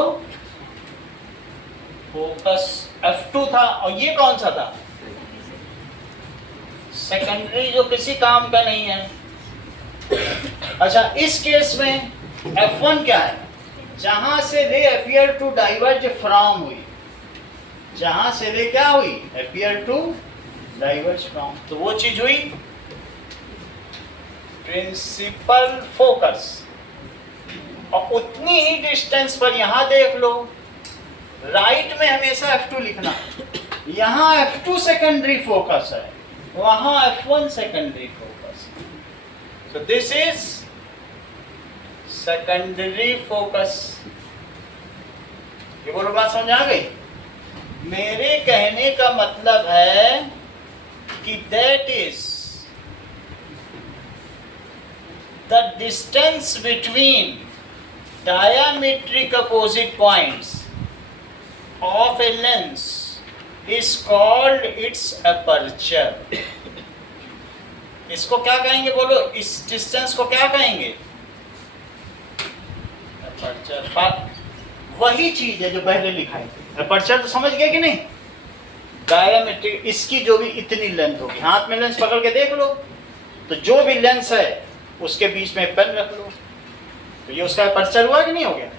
फोकस F2 था। और ये कौन सा था? सेकेंडरी, जो किसी काम का नहीं है। अच्छा, इस केस में F1 क्या है? जहां से रे अपीयर टू डाइवर्ज फ्रॉम हुई, जहां से रे क्या हुई? अपीयर टू डाइवर्ज फ्रॉम, तो वो चीज हुई प्रिंसिपल फोकस। और उतनी ही डिस्टेंस पर यहां देख लो, राइट में हमेशा F2 लिखना। यहां F2 सेकेंडरी फोकस है, वहां F1 secondary focus. So this is secondary focus। ये बोलो, बात समझ आ गई? मेरे कहने का मतलब है कि that is the distance between diametric opposite points of a lens is called its aperture। इसको क्या कहेंगे बोलो? इस डिस्टेंस को क्या कहेंगे? अपर्चर। वही चीज है जो पहले लिखा है। अपर्चर तो समझ गए कि नहीं? डायमीटर, इसकी जो भी इतनी लेंथ होगी, हाथ में लेंस पकड़ के देख लो, तो जो भी लेंस है उसके बीच में पेन रख लो, तो ये उसका अपर्चर हुआ कि नहीं हो गया?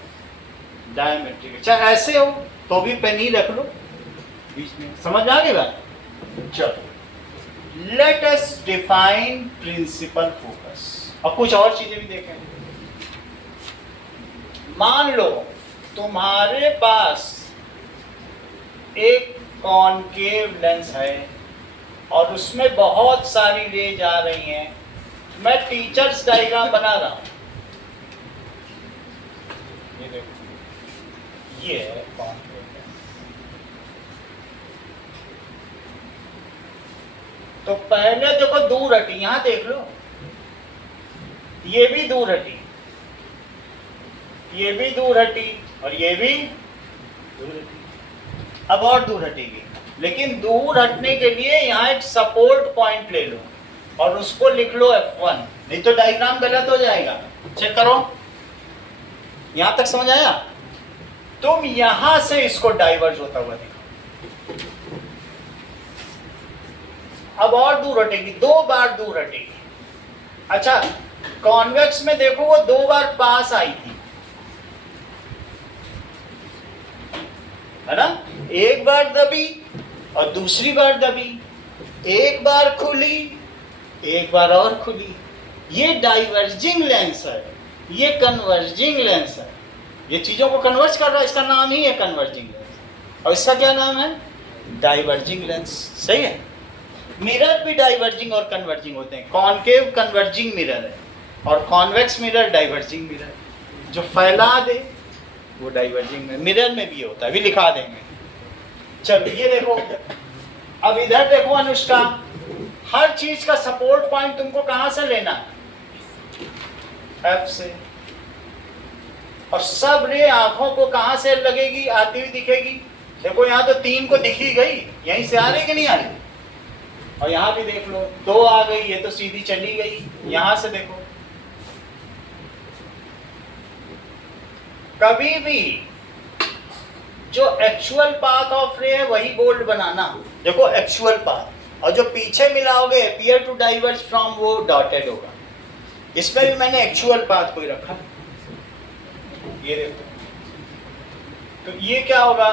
डायमीटर। चाहे ऐसे हो तो भी पेन ही रख लो बीच में। समझ आ गई बात? चलो, let us define principal focus. अब कुछ और चीजें भी देखें। मान लो तुम्हारे पास एक कॉनकेव लेंस है और उसमें बहुत सारी रेज आ रही हैं। मैं टीचर्स डायग्राम बना रहा हूं। ये देखो, ये है कॉनकेव लेंस। तो पहले देखो दूर हटी, यहां देख लो, ये भी दूर हटी, ये भी दूर हटी, और ये भी दूर हटी। अब और दूर हटेगी, लेकिन दूर हटने के लिए यहां एक सपोर्ट पॉइंट ले लो और उसको लिख लो F1, नहीं तो डायग्राम गलत हो जाएगा। चेक करो, यहां तक समझ आया? तुम यहां से इसको डाइवर्ज होता हुआ देखो। अब और दूर हटेगी, 2 बार दूर हटेगी। अच्छा, कॉन्वेक्स में देखो वो 2 बार पास आई थी, है ना? एक बार दबी और दूसरी बार दबी, एक बार खुली, एक बार और खुली। ये डाइवर्जिंग लेंस है, ये कन्वर्जिंग लेंस है। ये चीजों को कन्वर्ज कर रहा है, इसका नाम ही है कन्वर्जिंग लेंस। और इसका क्या नाम है? Diverging lens. सही है? मिरर भी डाइवर्जिंग और कन्वर्जिंग होते हैं। कॉनकेव कन्वर्जिंग मिरर है और कॉन्वेक्स मिरर डाइवर्जिंग मिरर। जो फैला दे वो डाइवर्जिंग मिरर में भी होता है, भी लिखा देंगे। चलो ये देखो, अब इधर देखो अनुष्का, हर चीज का सपोर्ट पॉइंट तुमको कहां से लेना है? F से। और सब रे आंखों को कहां से लगेगी, आती हुई दिखेगी? देखो यहां तो 3 को दिखी गई, यहीं से आ रही कि नहीं आ रही? और यहां भी देख लो 2 आ गई, ये तो सीधी चली गई। यहां से देखो, कभी भी जो एक्चुअल पाथ ऑफ रे है वही बोल्ड बनाना। देखो एक्चुअल पाथ, और जो पीछे मिलाओगे अपीयर टू डाइवर्ज फ्रॉम, वो डॉटेड होगा। इसमें भी मैंने एक्चुअल पाथ कोई रखा, ये देखो। तो ये क्या होगा?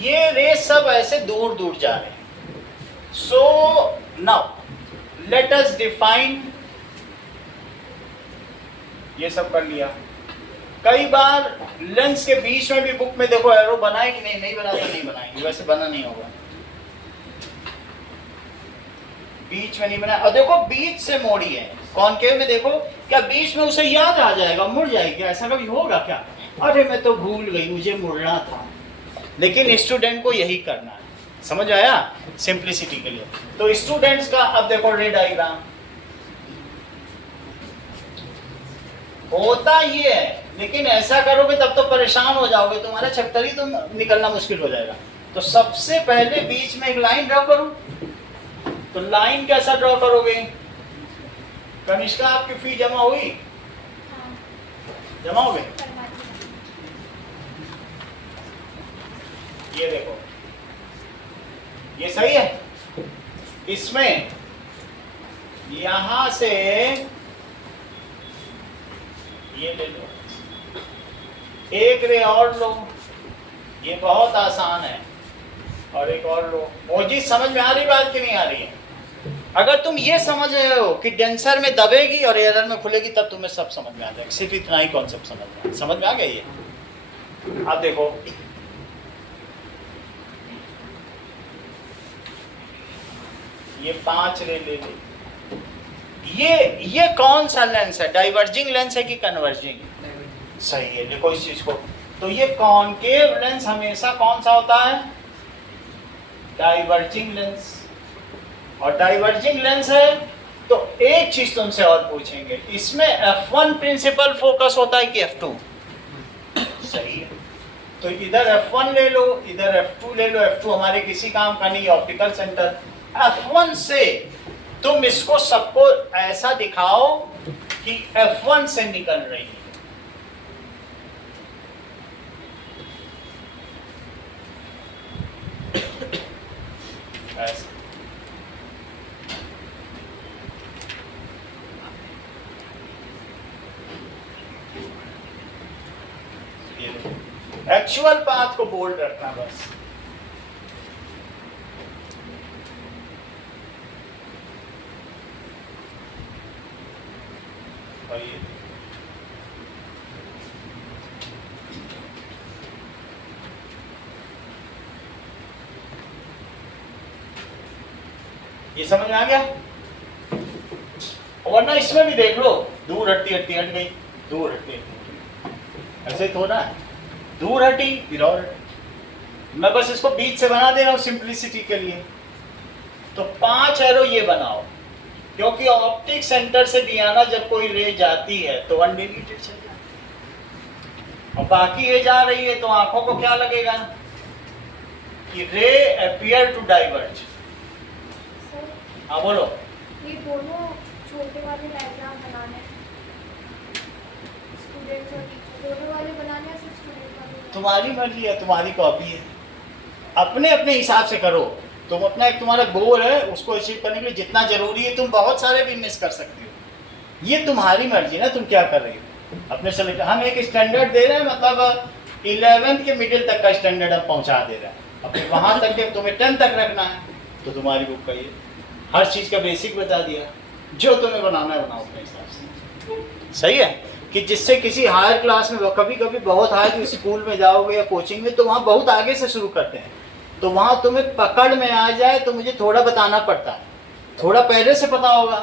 ये रे सब ऐसे दूर दूर जा रहे हैं। So now let us define, ये सब कर लिया। कई बार लेंस के बीच में भी बुक में देखो एरो बनाए कि नहीं, नहीं बना तो नहीं बनाएंगे, वैसे बना नहीं होगा, बीच में नहीं बना। और देखो बीच से मोड़ी है, कॉनकेव में देखो, क्या बीच में उसे याद आ जाएगा, मुड़ जाएगी, ऐसा कभी होगा क्या? अरे मैं तो भूल गई, मुझे मुड़ना था। लेकिन स्टूडेंट को यही करना है, समझ आया, सिंप्लिसिटी के लिए। तो स्टूडेंट्स का अब देखो रे डायग्राम होता ये है, लेकिन ऐसा करोगे तब तो परेशान हो जाओगे, तुम्हारा चैप्टर ही तो निकलना मुश्किल हो जाएगा। तो सबसे पहले बीच में एक लाइन ड्रॉ करो। तो लाइन कैसा ड्रॉ करोगे? कनिष्का आपकी फी जमा हुई? जमा हो गई? ये देखो, ये सही है। इसमें यहां से ये ले लो, एक रे और लो, ये बहुत आसान है, और एक और लो। मोजी समझ में आ रही बात कि नहीं आ रही है? अगर तुम ये समझ रहे हो कि डेंसर में दबेगी और एरर में खुलेगी, तब तुम्हें सब समझ में आ जाएगा। सिर्फ इतना ही कॉन्सेप्ट समझ में आ गया। ये अब देखो, ये 5 रे ले ली। ये कौन सा लेंस है? डाइवर्जिंग लेंस है कि कन्वर्जिंग? सही है, देखो इस चीज को। तो ये कॉनकेव लेंस हमेशा कौन सा होता है? Diverging lens. और डाइवर्जिंग लेंस है तो एक चीज तुमसे और पूछेंगे, इसमें F1 प्रिंसिपल फोकस होता है कि F2? सही है, तो इधर F1 ले लो, इधर F2 ले लो। F2 हमारे किसी काम का नहीं, ऑप्टिकल सेंटर। F1 से तुम इसको सबको ऐसा दिखाओ कि F1 से निकल रही है। ऐसा एक्चुअल पाथ को बोल्ड रखना बस। ये समझ में आ गया? वरना इसमें भी देख लो, दूर हटती हटती हट गई, दूर हटती ऐसे तो ना, दूर हटी फिर और हटी। मैं बस इसको बीच से बना दे रहा हूं सिंप्लिसिटी के लिए। तो 5 एरो ये बनाओ, क्योंकि ऑप्टिक सेंटर से डियाना जब कोई रे जाती है तो अनडिलीटेड चल जाता है, और बाकी ये जा रही है तो आंखों को क्या लगेगा कि रे अपीयर टू डाइवर्ज। हाँ बोलो। ये दोनों छोटे वाले डायग्राम बनाने स्टूडेंट्स और टीचर दोनों वाले बनाने हैं, सिर्फ स्टूडेंट वाले? तुम्हारी मर्जी है, तुम्हारी कॉपी है, अपने अपने हिसाब से करो। तुम अपना एक तुम्हारा गोल है, उसको अचीव करने के लिए जितना जरूरी है, तुम बहुत सारे भी मिस कर सकते हो। ये तुम्हारी मर्जी ना, तुम क्या कर रही हो अपने समय। हम एक स्टैंडर्ड दे रहे हैं, मतलब 11th के मिडिल तक का स्टैंडर्ड हम पहुंचा दे रहे हैं। अपने वहां तक के तुम्हें 10 तक रखना है, तो तुम्हारी बुक का ये हर चीज का बेसिक बता दिया, जो तुम्हें बनाना है बनाओ अपने हिसाब से। सही है कि जिससे किसी हायर क्लास में, कभी कभी बहुत हायर स्कूल में जाओगे या कोचिंग में, तो वहाँ बहुत आगे से शुरू करते हैं, तो वहाँ तुम्हें पकड़ में आ जाए तो मुझे थोड़ा बताना पड़ता है, थोड़ा पहले से पता होगा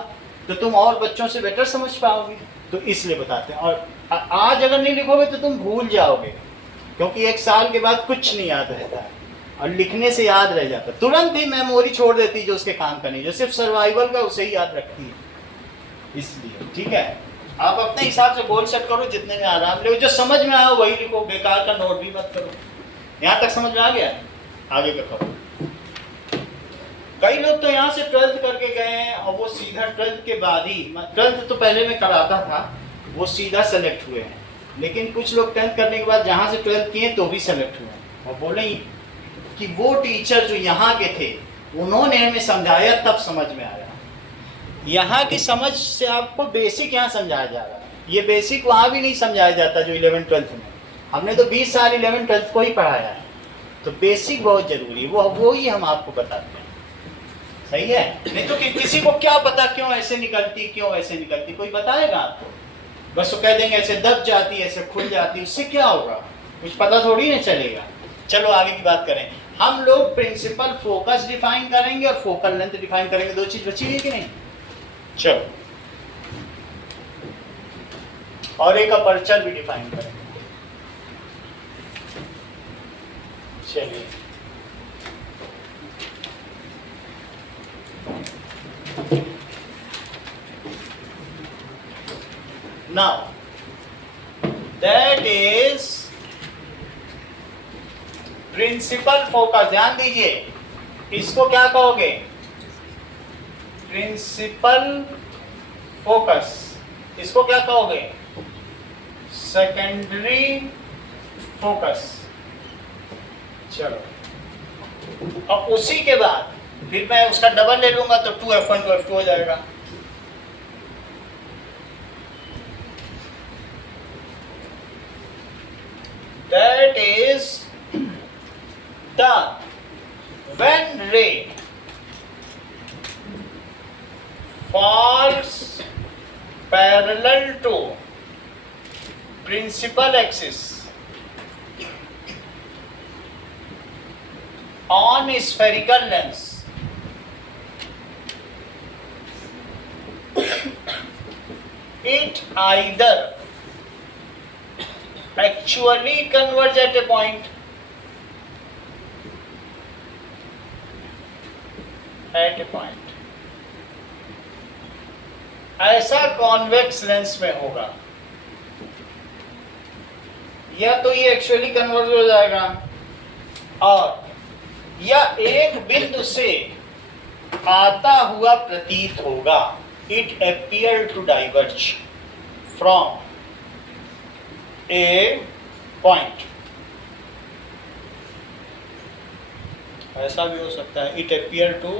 तो तुम और बच्चों से बेटर समझ पाओगे, तो इसलिए बताते हैं। और आज अगर नहीं लिखोगे तो तुम भूल जाओगे, क्योंकि 1 साल के बाद कुछ नहीं याद रहता है, और लिखने से याद रह जाता है, तुरंत ही मेमोरी छोड़ देती है जो उसके काम का नहीं, जो सिर्फ सर्वाइवल का उसे ही याद रखती है। इसलिए ठीक है, आप अपने हिसाब से गोल सेट करो, जितने में आराम ले, जो समझ में आओ वही लिखो, बेकार का नोट भी मत करो। यहाँ तक समझ में आ गया? आगे का करो। कई लोग तो यहाँ से 12th करके गए हैं और वो सीधा 12th के बाद ही, 12th तो पहले में कराता था, वो सीधा सेलेक्ट हुए हैं। लेकिन कुछ लोग 10th करने के बाद जहाँ से 12th किए तो भी सेलेक्ट हुए हैं, और बोले कि वो टीचर जो यहाँ के थे उन्होंने हमें समझाया तब समझ में आया। यहाँ की समझ से आपको बेसिक यहाँ समझाया जा रहा है, ये बेसिक वहाँ भी नहीं समझाया जाता जो 11th 12th में। हमने तो 20 साल 11th 12th को ही पढ़ाया है, तो बेसिक बहुत जरूरी है, वो ही हम आपको बताते हैं। सही है? नहीं तो किसी को क्या पता क्यों ऐसे निकलती, क्यों ऐसे निकलती, कोई बताएगा आपको? बस वो कह देंगे ऐसे दब जाती है, ऐसे खुल जाती है, उससे क्या होगा, कुछ पता थोड़ी ना चलेगा। चलो आगे की बात करें। हम लोग प्रिंसिपल फोकस डिफाइन करेंगे और फोकल लेंथ डिफाइन करेंगे, दो चीज बची है कि नहीं। चलो, और एक अपर्चर भी डिफाइन करेंगे। चलिए, now that is principal focus. ध्यान दीजिए, इसको क्या कहोगे, प्रिंसिपल फोकस। इसको क्या कहोगे, सेकेंडरी फोकस। चलो, अब उसी के बाद फिर मैं उसका डबल ले लूंगा तो 2f1 2f2 हो जाएगा। That is done when ray falls parallel to principal axis on spherical lens. It either actually converge at a point, ऐसा कॉन्वेक्स लेंस में होगा, या तो ये एक्चुअली कन्वर्ज हो जाएगा, और या एक बिंदु से आता हुआ प्रतीत होगा। It appear to diverge from a point, ऐसा भी हो सकता है, it appear to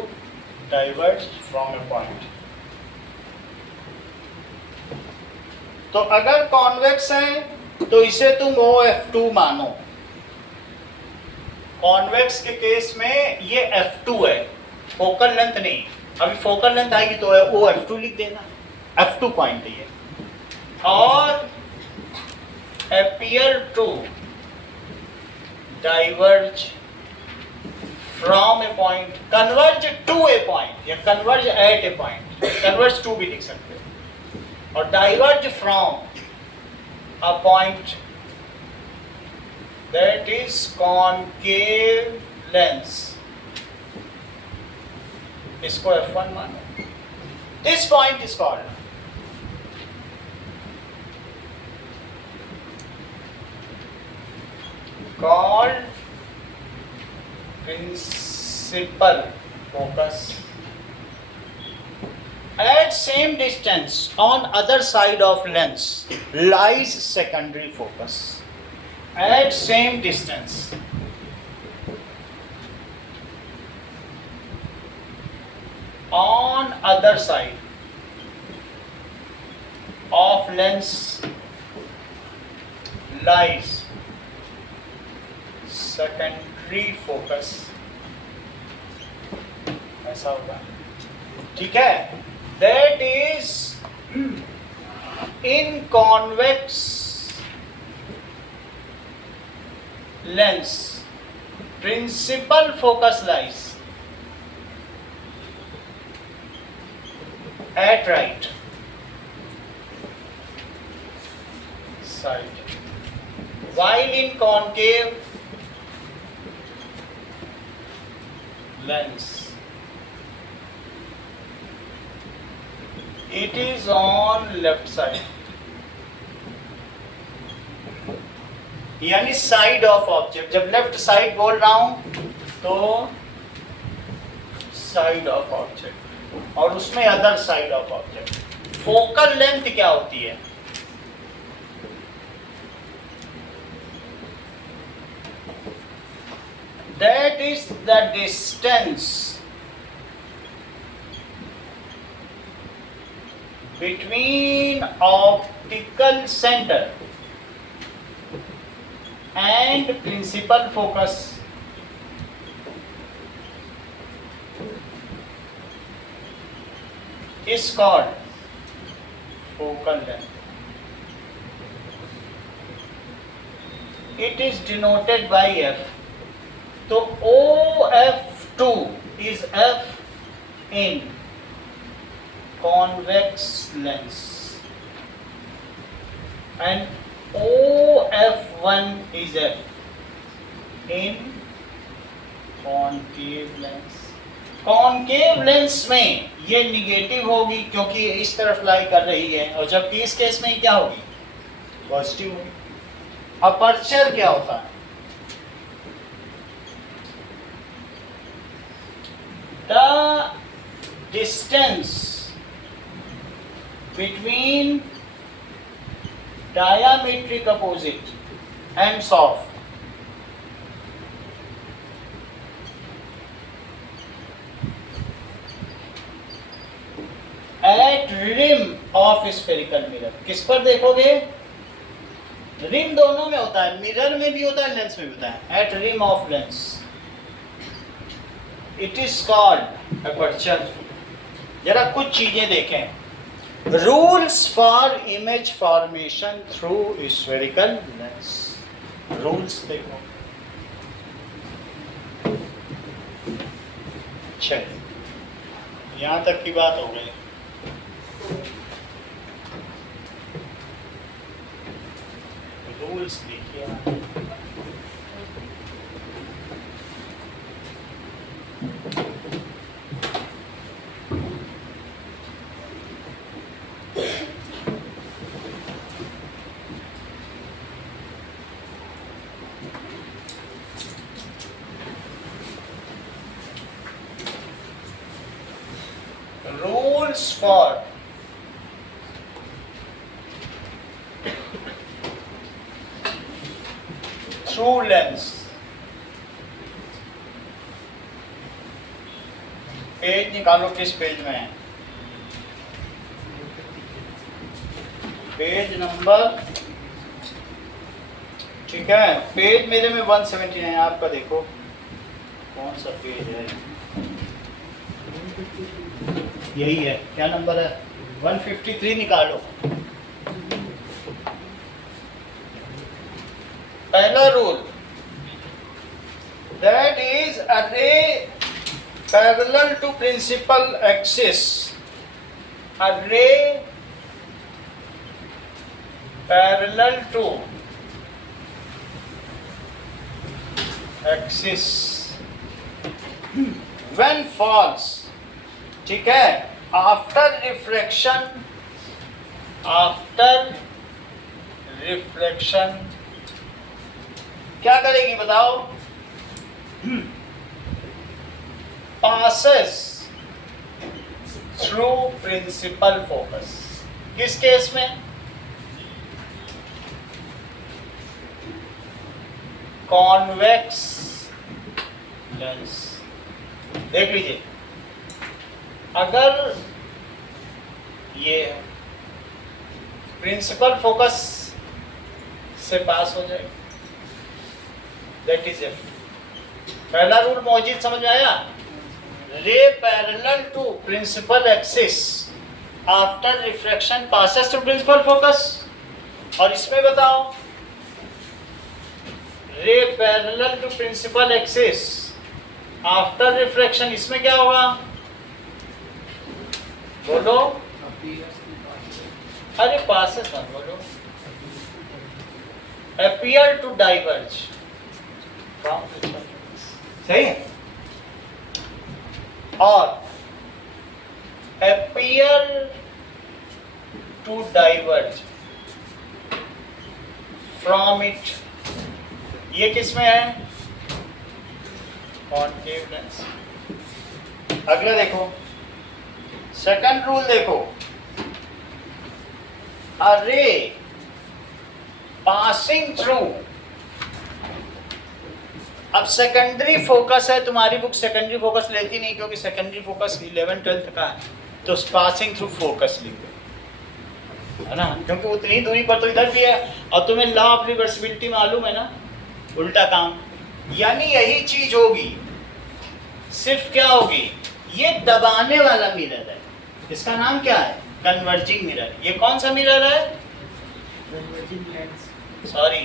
diverge from a point. तो अगर कॉन्वेक्स है तो इसे तुम OF2 मानो। कॉन्वेक्स के केस में ये F2 है, फोकल लेंथ नहीं। अभी फोकल लेंथ आएगी तो OF2 लिख देना, F2 पॉइंट है ये। और appear to diverge from a point, converge to a point या converge at a point, converge to भी लिख सकते हो, और diverge from a point that is concave lens, इसको F1 मानो। This point is called principal focus. At same distance on other side of lens lies secondary focus. At same distance on other side of lens lies secondary focus, ऐसा होगा। ठीक है, that is in convex lens principal focus lies at right side, while in concave lens it is on left side, यानी side of object. जब left side बोल रहा हूं तो साइड ऑफ ऑब्जेक्ट, और उसमें other side of object. Focal length क्या होती है, that is the distance between optical center and principal focus is called focal length. It is denoted by F. तो OF2 is F in convex lens and OF1 is F in concave lens. Concave lens में ये negative होगी क्योंकि ये इस तरफ लाई कर रही है, और जबकि इस केस में क्या होगी, पॉजिटिव होगी। अपर्चर क्या होता है, the distance between diametric opposite ends of at rim of spherical mirror. किस पर देखोगे, रिम दोनों में होता है, मिरर में भी होता है, लेंस में भी होता है। At rim of lens it is called aperture. जरा कुछ चीजें देखें, rules for image formation through spherical lens. Rules देखो, चलिए यहां तक की बात हो गई। रूल्स देखिए, rules for through lens. Page निकालो, किस पेज में है, पेज नंबर, ठीक है, पेज मेरे में 179 है, आपका देखो कौन सा पेज है, यही है, क्या नंबर है, 153 निकालो। पहला rule, that is array parallel to principal axis, array parallel to axis when false, ठीक है, after reflection क्या करेगी बताओ, passes through principal focus। किस केस में, कॉन्वेक्स लेंस। देख लीजिए, अगर ये प्रिंसिपल फोकस से पास हो जाए, दैट इज एफ। पहला रूल मौजूद, समझ में आया, ray parallel to principal axis after refraction passes through principal focus. और इसमें बताओ, ray parallel to principal axis after refraction, इसमें क्या होगा, बोलो, अरे पासेस मत बोलो, appear to diverge from principal focus, सही है, और appear to diverge from it, ये किस में है, कॉनकेव लेंस। अगला देखो, सेकंड रूल देखो, a ray passing through, अब सेकेंडरी फोकस है, तुम्हारी बुक सेकेंडरी फोकस लेती नहीं क्योंकि सेकेंडरी फोकस 11-12 का है, तो पासिंग थ्रू फोकस लिखो, है ना, क्योंकि उतनी दूरी पर तो इधर भी है, और तुम्हें लॉ ऑफ रिवर्सिबिलिटी मालूम है ना, उल्टा काम, यानी यही चीज होगी, सिर्फ क्या होगी, ये दबाने वाला मिरर है, इसका नाम क्या है, कन्वर्जिंग मिरर। ये कौन सा मिरर है, कन्वर्जिंग लेंस, सॉरी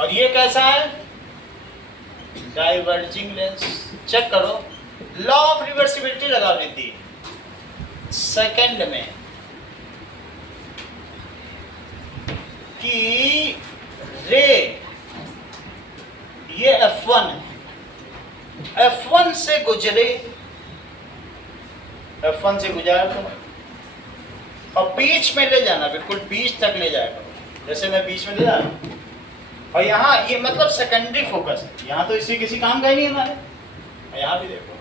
और ये कैसा है? Diverging lens. चेक करो, लॉ ऑफ रिवर्सिबिलिटी लगा देती है सेकंड में कि रे ये F1 है, F1 से गुजरे, F1 से गुजार दो और बीच में ले जाना, बिल्कुल बीच तक ले जाएगा, जैसे मैं बीच में ले जा रहा हूं। और यहाँ ये मतलब सेकेंडरी फोकस है, यहाँ तो इसी किसी काम का ही नहीं हमारे। और यहाँ भी देखो,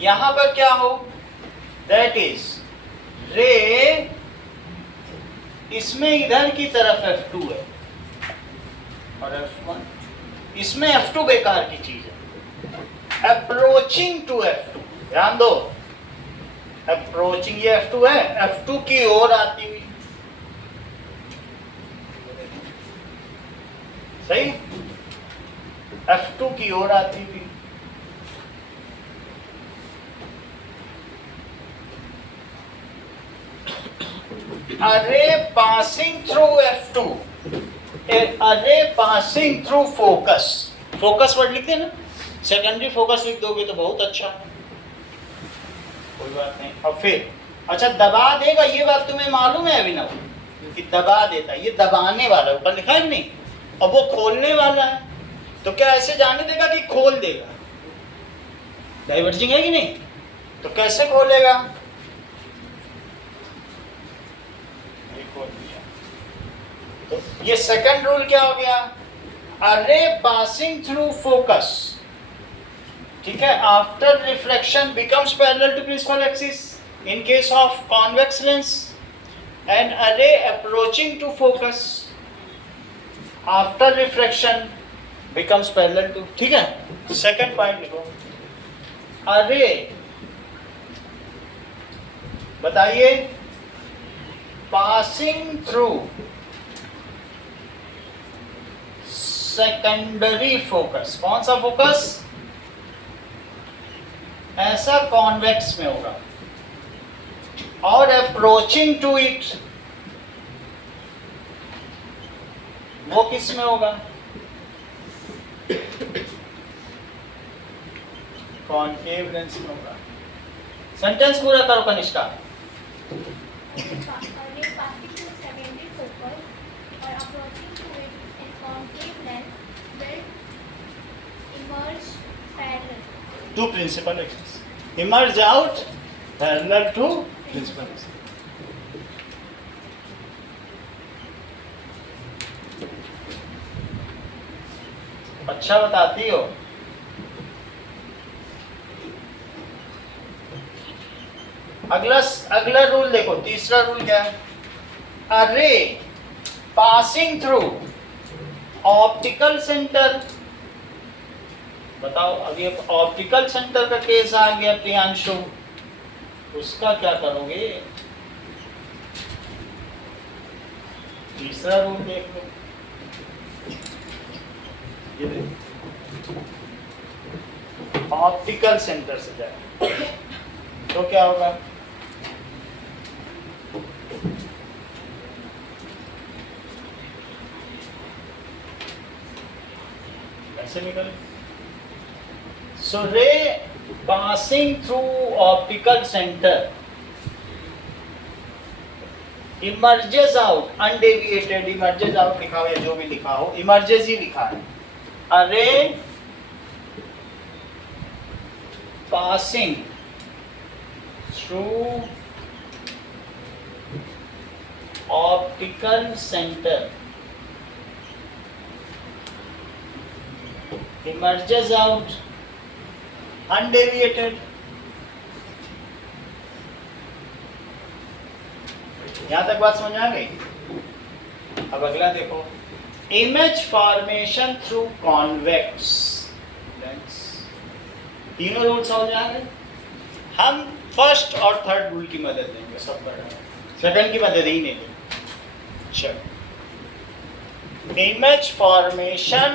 यहाँ पर क्या हो, दैट इज रे इसमें इधर की तरफ F2 है और F1, इसमें F2 बेकार की चीज है। अप्रोचिंग टू F2, ध्यान दो, अप्रोचिंग ये F2 है, F2 की ओर आती हुई, सही, F2 की ओर आती हुई। अरे पासिंग थ्रू F2, अरे passing through focus, focus word लिखते हैं ना, सेकेंडरी फोकस लिख दोगे तो बहुत अच्छा, कोई बात नहीं। और फिर अच्छा दबा देगा, ये बात तुम्हें मालूम है अभिनव कि दबा देता है, ये दबाने वाला है, ऊपर लिखा है नहीं, अब वो खोलने वाला है, तो क्या ऐसे जाने देगा कि खोल देगा? डाइवर्जिंग है कि नहीं, तो कैसे खोलेगा? खोल दिया। तो ये सेकंड रूल क्या हो गया? अरे पासिंग थ्रू फोकस, ठीक है, after reflection becomes parallel to principal axis in case of convex lens, and are approaching to focus after reflection becomes parallel to, ठीक है। सेकंड पॉइंट लिखो, अरे बताइए पासिंग थ्रू सेकेंडरी फोकस, कौन सा focus? ऐसा कॉन्वेक्स में होगा, और अप्रोचिंग टू इट वो किस में होगा? कॉनकेव लेंस में होगा। सेंटेंस पूरा करो Kanishka. To principal axis, emerge out parallel to principal axis. अच्छा बताती हो। अगला रूल देखो, तीसरा रूल क्या है? अरे पासिंग थ्रू ऑप्टिकल सेंटर, बताओ, अभी एक ऑप्टिकल सेंटर का केस आ गया प्रियांशु, उसका क्या करोगे? तीसरा रूल देख लो, ये देखो, ऑप्टिकल सेंटर से जाए तो क्या होगा? कैसे निकले? So ray passing through optical center emerges out undeviated, emerges out लिखा हो या जो भी लिखा हो, emerges ही लिखा है। A ray passing through optical center emerges out undeviated। यहां तक बात समझ आ गई? अब अगला देखो, image formation through convex lens. तीनों रूल समझ आ गए? हम फर्स्ट और थर्ड रूल की मदद लेंगे, सब बड़ा, सेकंड की मदद ही नहीं लेंगे। चलो, इमेज फॉर्मेशन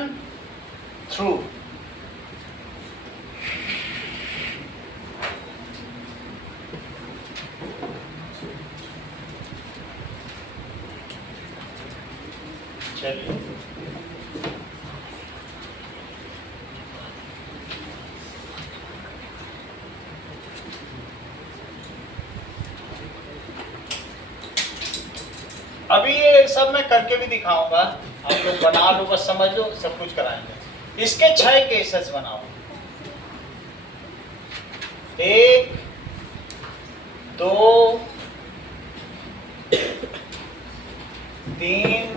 थ्रू चलिए अभी ये सब मैं करके भी दिखाऊंगा, आप लोग बना लो, बस समझ लो, सब कुछ कराएंगे। इसके 6 केसेस बनाओ। 1 2 3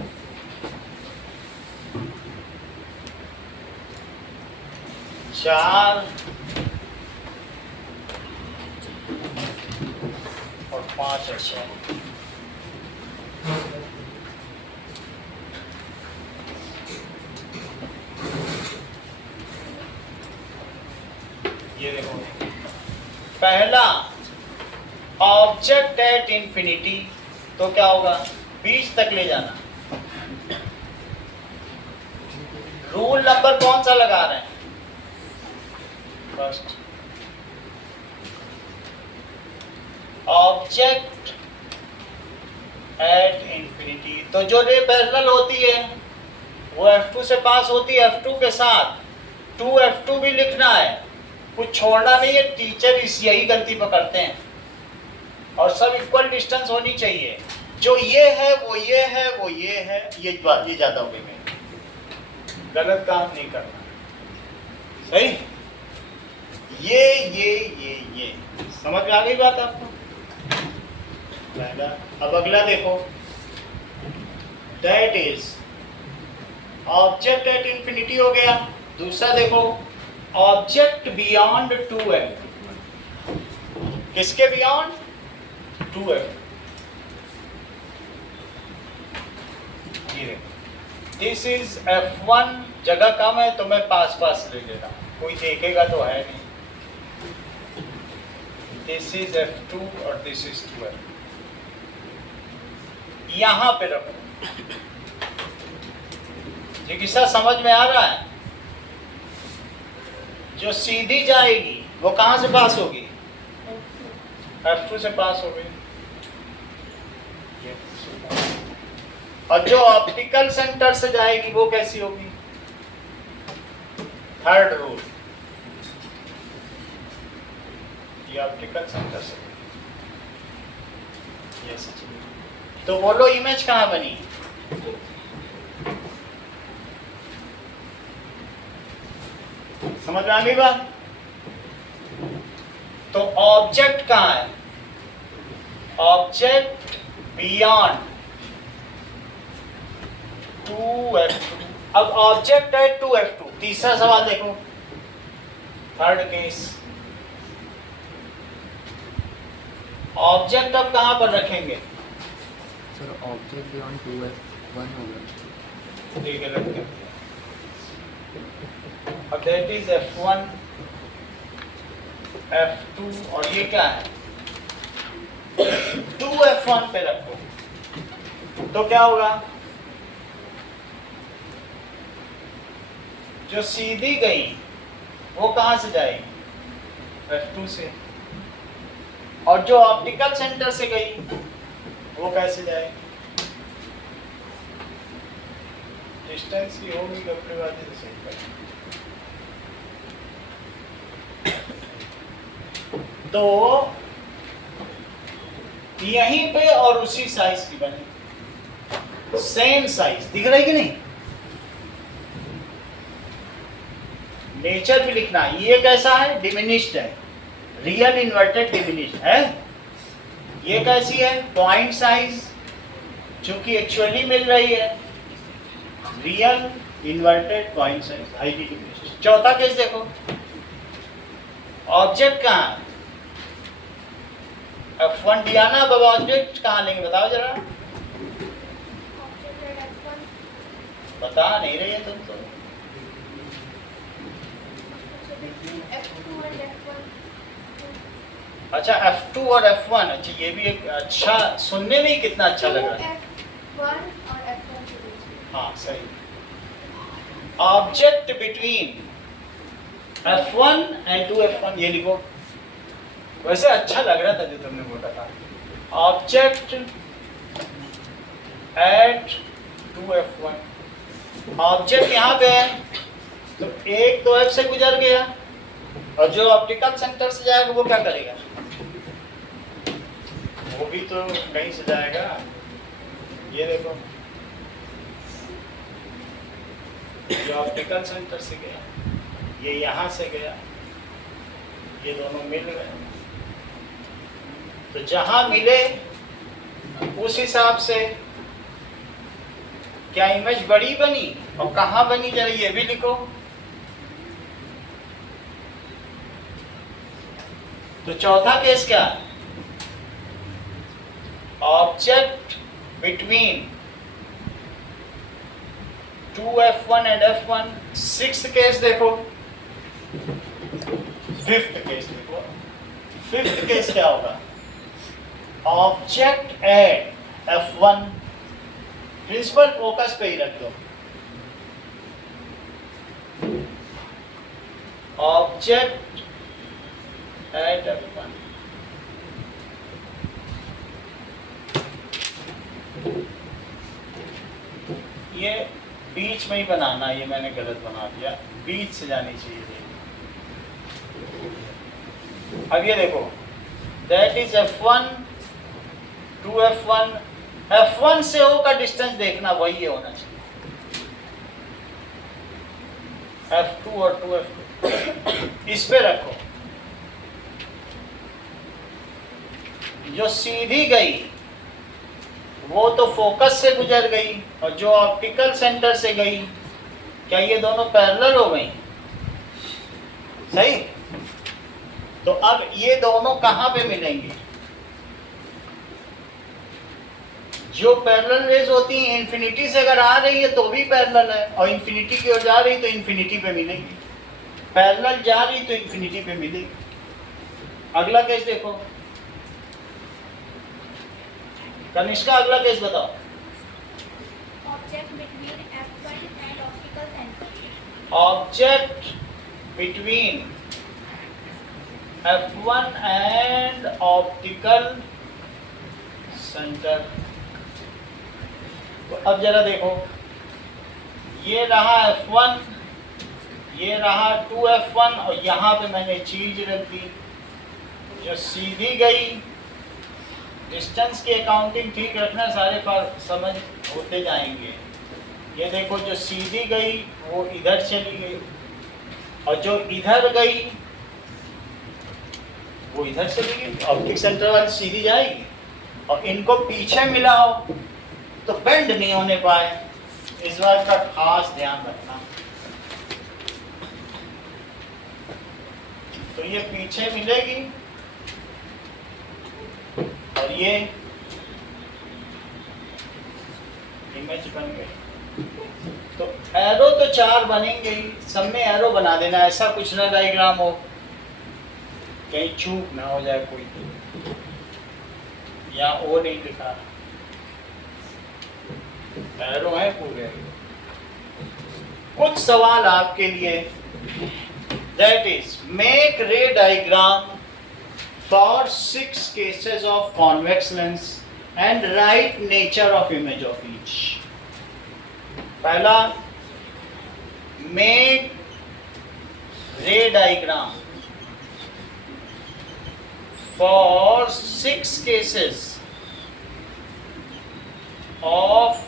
4 और 5 और 6। ये देखो, पहला ऑब्जेक्ट एट इंफिनिटी, तो क्या होगा, 20 तक ले जाना। रूल नंबर कौन सा लगा रहे हैं, फर्स्ट। ऑब्जेक्ट एट इंफिनिटी, तो जो रे पैरेलल होती है वो F2 से पास होती है, F2 के साथ 2F2 भी लिखना है, कुछ छोड़ना नहीं है। टीचर इस यही गलती पकड़ते हैं, और सब इक्वल डिस्टेंस होनी चाहिए। जो ये है वो ये है वो ये है, ये बात ये ज्यादा हो गई, गलत काम नहीं करना, सही। ये समझ में आ गई बात आपको। अब अगला देखो, that is object at infinity हो गया। दूसरा देखो, ऑब्जेक्ट बियॉन्ड 2F, किसके beyond, 2F। This is F1, जगह कम है तो मैं पास ले ले रहा हूं, कोई देखेगा तो है नहीं। दिस इज F2 और दिस इज 2F। यहां पे रखो। ये किस्सा समझ में आ रहा है। जो सीधी जाएगी वो कहां से पास होगी, F2 से पास हो गई। और जो ऑप्टिकल सेंटर से जाएगी वो कैसी होगी, थर्ड रूल, ये ऑप्टिकल सेंटर से। यस, तो बोलो इमेज कहां बनी, समझ में आ गई बात। तो ऑब्जेक्ट कहां है, ऑब्जेक्ट बियॉन्ड 2F2। अब ऑब्जेक्ट है 2F2। तीसरा सवाल देखो, थर्ड केस। ऑब्जेक्ट अब कहां पर रखेंगे, सर ऑब्जेक्ट बियॉन्ड 2F1 होगा, ये गलत कर दिया। अब दैट इज F1 F2 और ये क्या है, 2F1 पे रखो, तो क्या होगा, जो सीधी गई वो कहां से जाएगी, F2 से, और जो ऑप्टिकल सेंटर से गई वो कैसे जाएगी, डिस्टेंस की होगी गपड़ेबाजी से सही करें। तो यहीं पे और उसी साइज की बनी, सेम साइज दिख रही कि नहीं। नेचर भी लिखना, ये कैसा है, डिमिनिश्ड है, रियल इन्वर्टेड डिमिनिश्ड है। ये कैसी है, पॉइंट साइज, चूंकि एक्चुअली मिल रही है, real inverted point size, highly diminished. चौथा केस देखो, ऑब्जेक्ट कहाँ है, F1 दिया ना, अब ऑब्जेक्ट कहाँ लेंगे बताओ जरा, बता नहीं रही है तुम तो। अच्छा F2 और F1, अच्छा ये भी एक अच्छा, सुनने में ही कितना अच्छा लग रहा है। F1 और F1 के बीच में। हाँ सही। Object between F1 and 2F1, ये लिखो। वैसे अच्छा लग रहा था जो तुमने बोला था, ऑब्जेक्ट एट 2F1। ऑब्जेक्ट यहाँ पे है, तो एक तो F से गुजर गया, और जो ऑप्टिकल सेंटर से जाएगा वो क्या करेगा? वो भी तो कहीं से जाएगा। ये देखो, ये ऑप्टिकल सेंटर से गया, ये यहाँ से गया, ये दोनों मिल गए। तो जहां मिले उस हिसाब से क्या इमेज बड़ी बनी और कहां बनी, जरा ये भी लिखो। तो चौथा केस क्या है? Object between 2F1 and F1। Sixth case देखो, फिफ्थ केस देखो। फिफ्थ केस क्या होगा? Object at F1, principal focus पे ही रख दो। ऑब्जेक्ट एट F1, ये बीच में ही बनाना, ये मैंने गलत बना दिया, बीच से जानी चाहिए थी। अब ये देखो, that is F1 to F1, F1 से O का डिस्टेंस देखना, वही ये होना चाहिए, F2 और 2F2 इस पे रखो। जो सीधी गई वो तो फोकस से गुजर गई, और जो ऑप्टिकल सेंटर से गई, क्या ये दोनों पैरेलल हो गई? सही। तो अब ये दोनों कहां पे मिलेंगे? जो पैरेलल रेज होती हैं, इन्फिनिटी से अगर आ रही है तो भी पैरेलल है, और इन्फिनिटी की ओर जा रही तो इन्फिनिटी पे मिलेगी, पैरेलल जा रही तो इन्फिनिटी पे मिलेगी। अगला केस देखो, कनिष्का अगला केस बताओ। Object between F1 and optical centre. Object between F1 and optical centre. तो अब जरा देखो, ये रहा F1, ये रहा 2F1, और यहाँ पे मैंने चीज रख दी जो सीधी गई। डिस्टेंस की अकाउंटिंग ठीक रखना, सारे पार समझ होते जाएंगे। ये देखो, जो सीधी गई वो इधर चली गई, और जो इधर गई वो इधर चली गई। ऑप्टिक सेंटर वाली सीधी जाएगी, और इनको पीछे मिलाओ तो बेंड नहीं होने पाए, इस बात का खास ध्यान रखना। तो ये पीछे मिलेगी, और ये इमेज बन गई। तो एरो तो 4 बनेंगे ही, सब में एरो बना देना, ऐसा कुछ ना डायग्राम हो कहीं चूक ना हो जाए कोई, या ओ नहीं लिखा, एरो है पूरे। कुछ सवाल आपके लिए, दैट इज मेक रे diagram for 6 cases of convex lens and write nature of image of each. पहला, make ray diagram for 6 cases of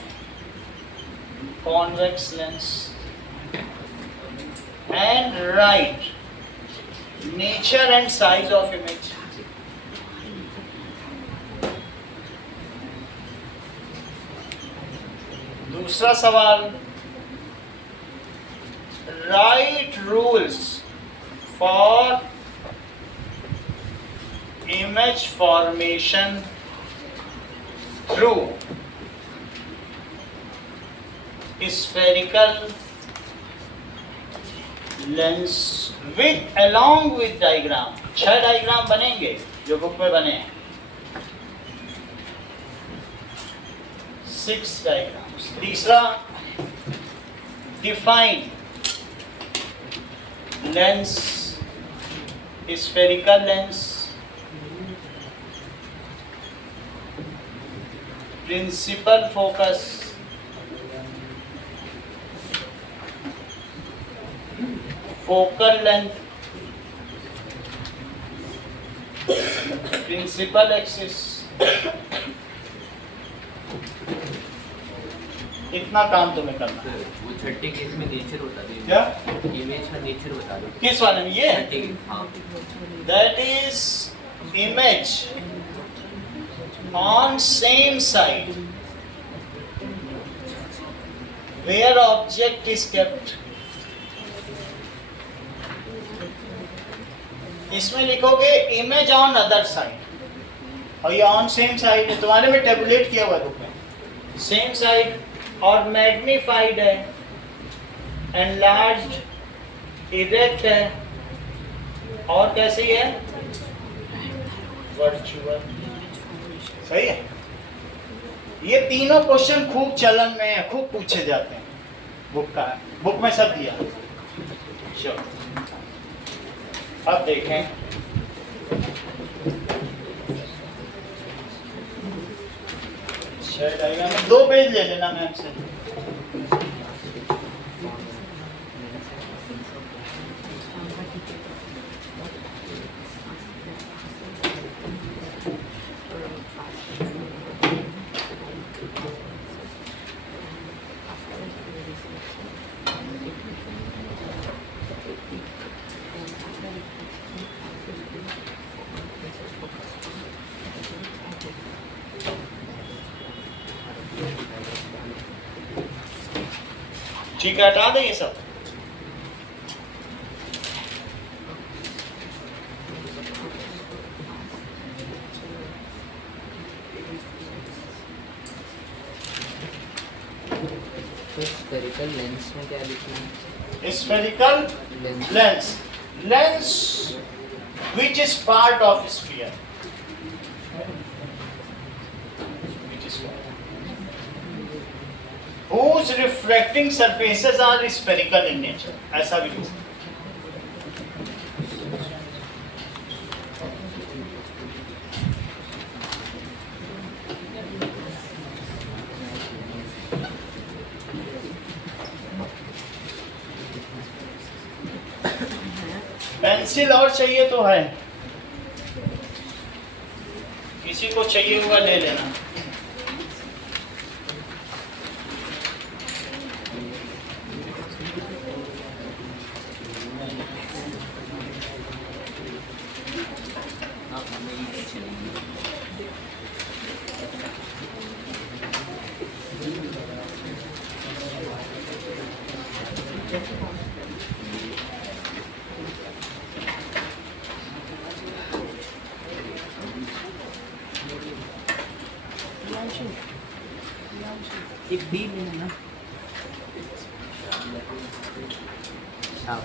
convex lens and write nature and size of image. दूसरा सवाल, write rules for image formation through spherical lens with along with diagram. 6 diagram बनेंगे जो book में बने हैं, 6 diagram. तीसरा, define lens, spherical lens, principal focus, focal length, principal axis, इतना काम तुम्हें करना है। सर वो छठे केस में नेचर बता दो। क्या? इमेज का नेचर बता दो। किस वाले में? ये छठे हाँ that is image on same side where object is kept. इसमें लिखोगे इमेज ऑन अदर साइड और ये ऑन सेम साइड है, तुम्हारे में टेबुलेट किया हुआ बुक में सेम साइड और मैग्नीफाइड है, एनलार्ज्ड, इरेक्ट है और कैसी है? वर्चुअल। सही है। ये तीनों क्वेश्चन खूब चलन में है, खूब पूछे जाते हैं बुक में सब दिया। चलो अब देखें डायग्राम में 2 पेज ले लेना मैम से। ठीक है, हटा दें ये सब। तो स्फेरिकल लेंस में क्या लिखना है? Spherical lens, lens which is part of sphere, which is whose refracting surfaces are spherical in nature, ऐसा भी लिख सकते हैं। पेंसिल और चाहिए तो है, किसी को चाहिए हुआ ले लेना। एक बी लेना ना। हाँ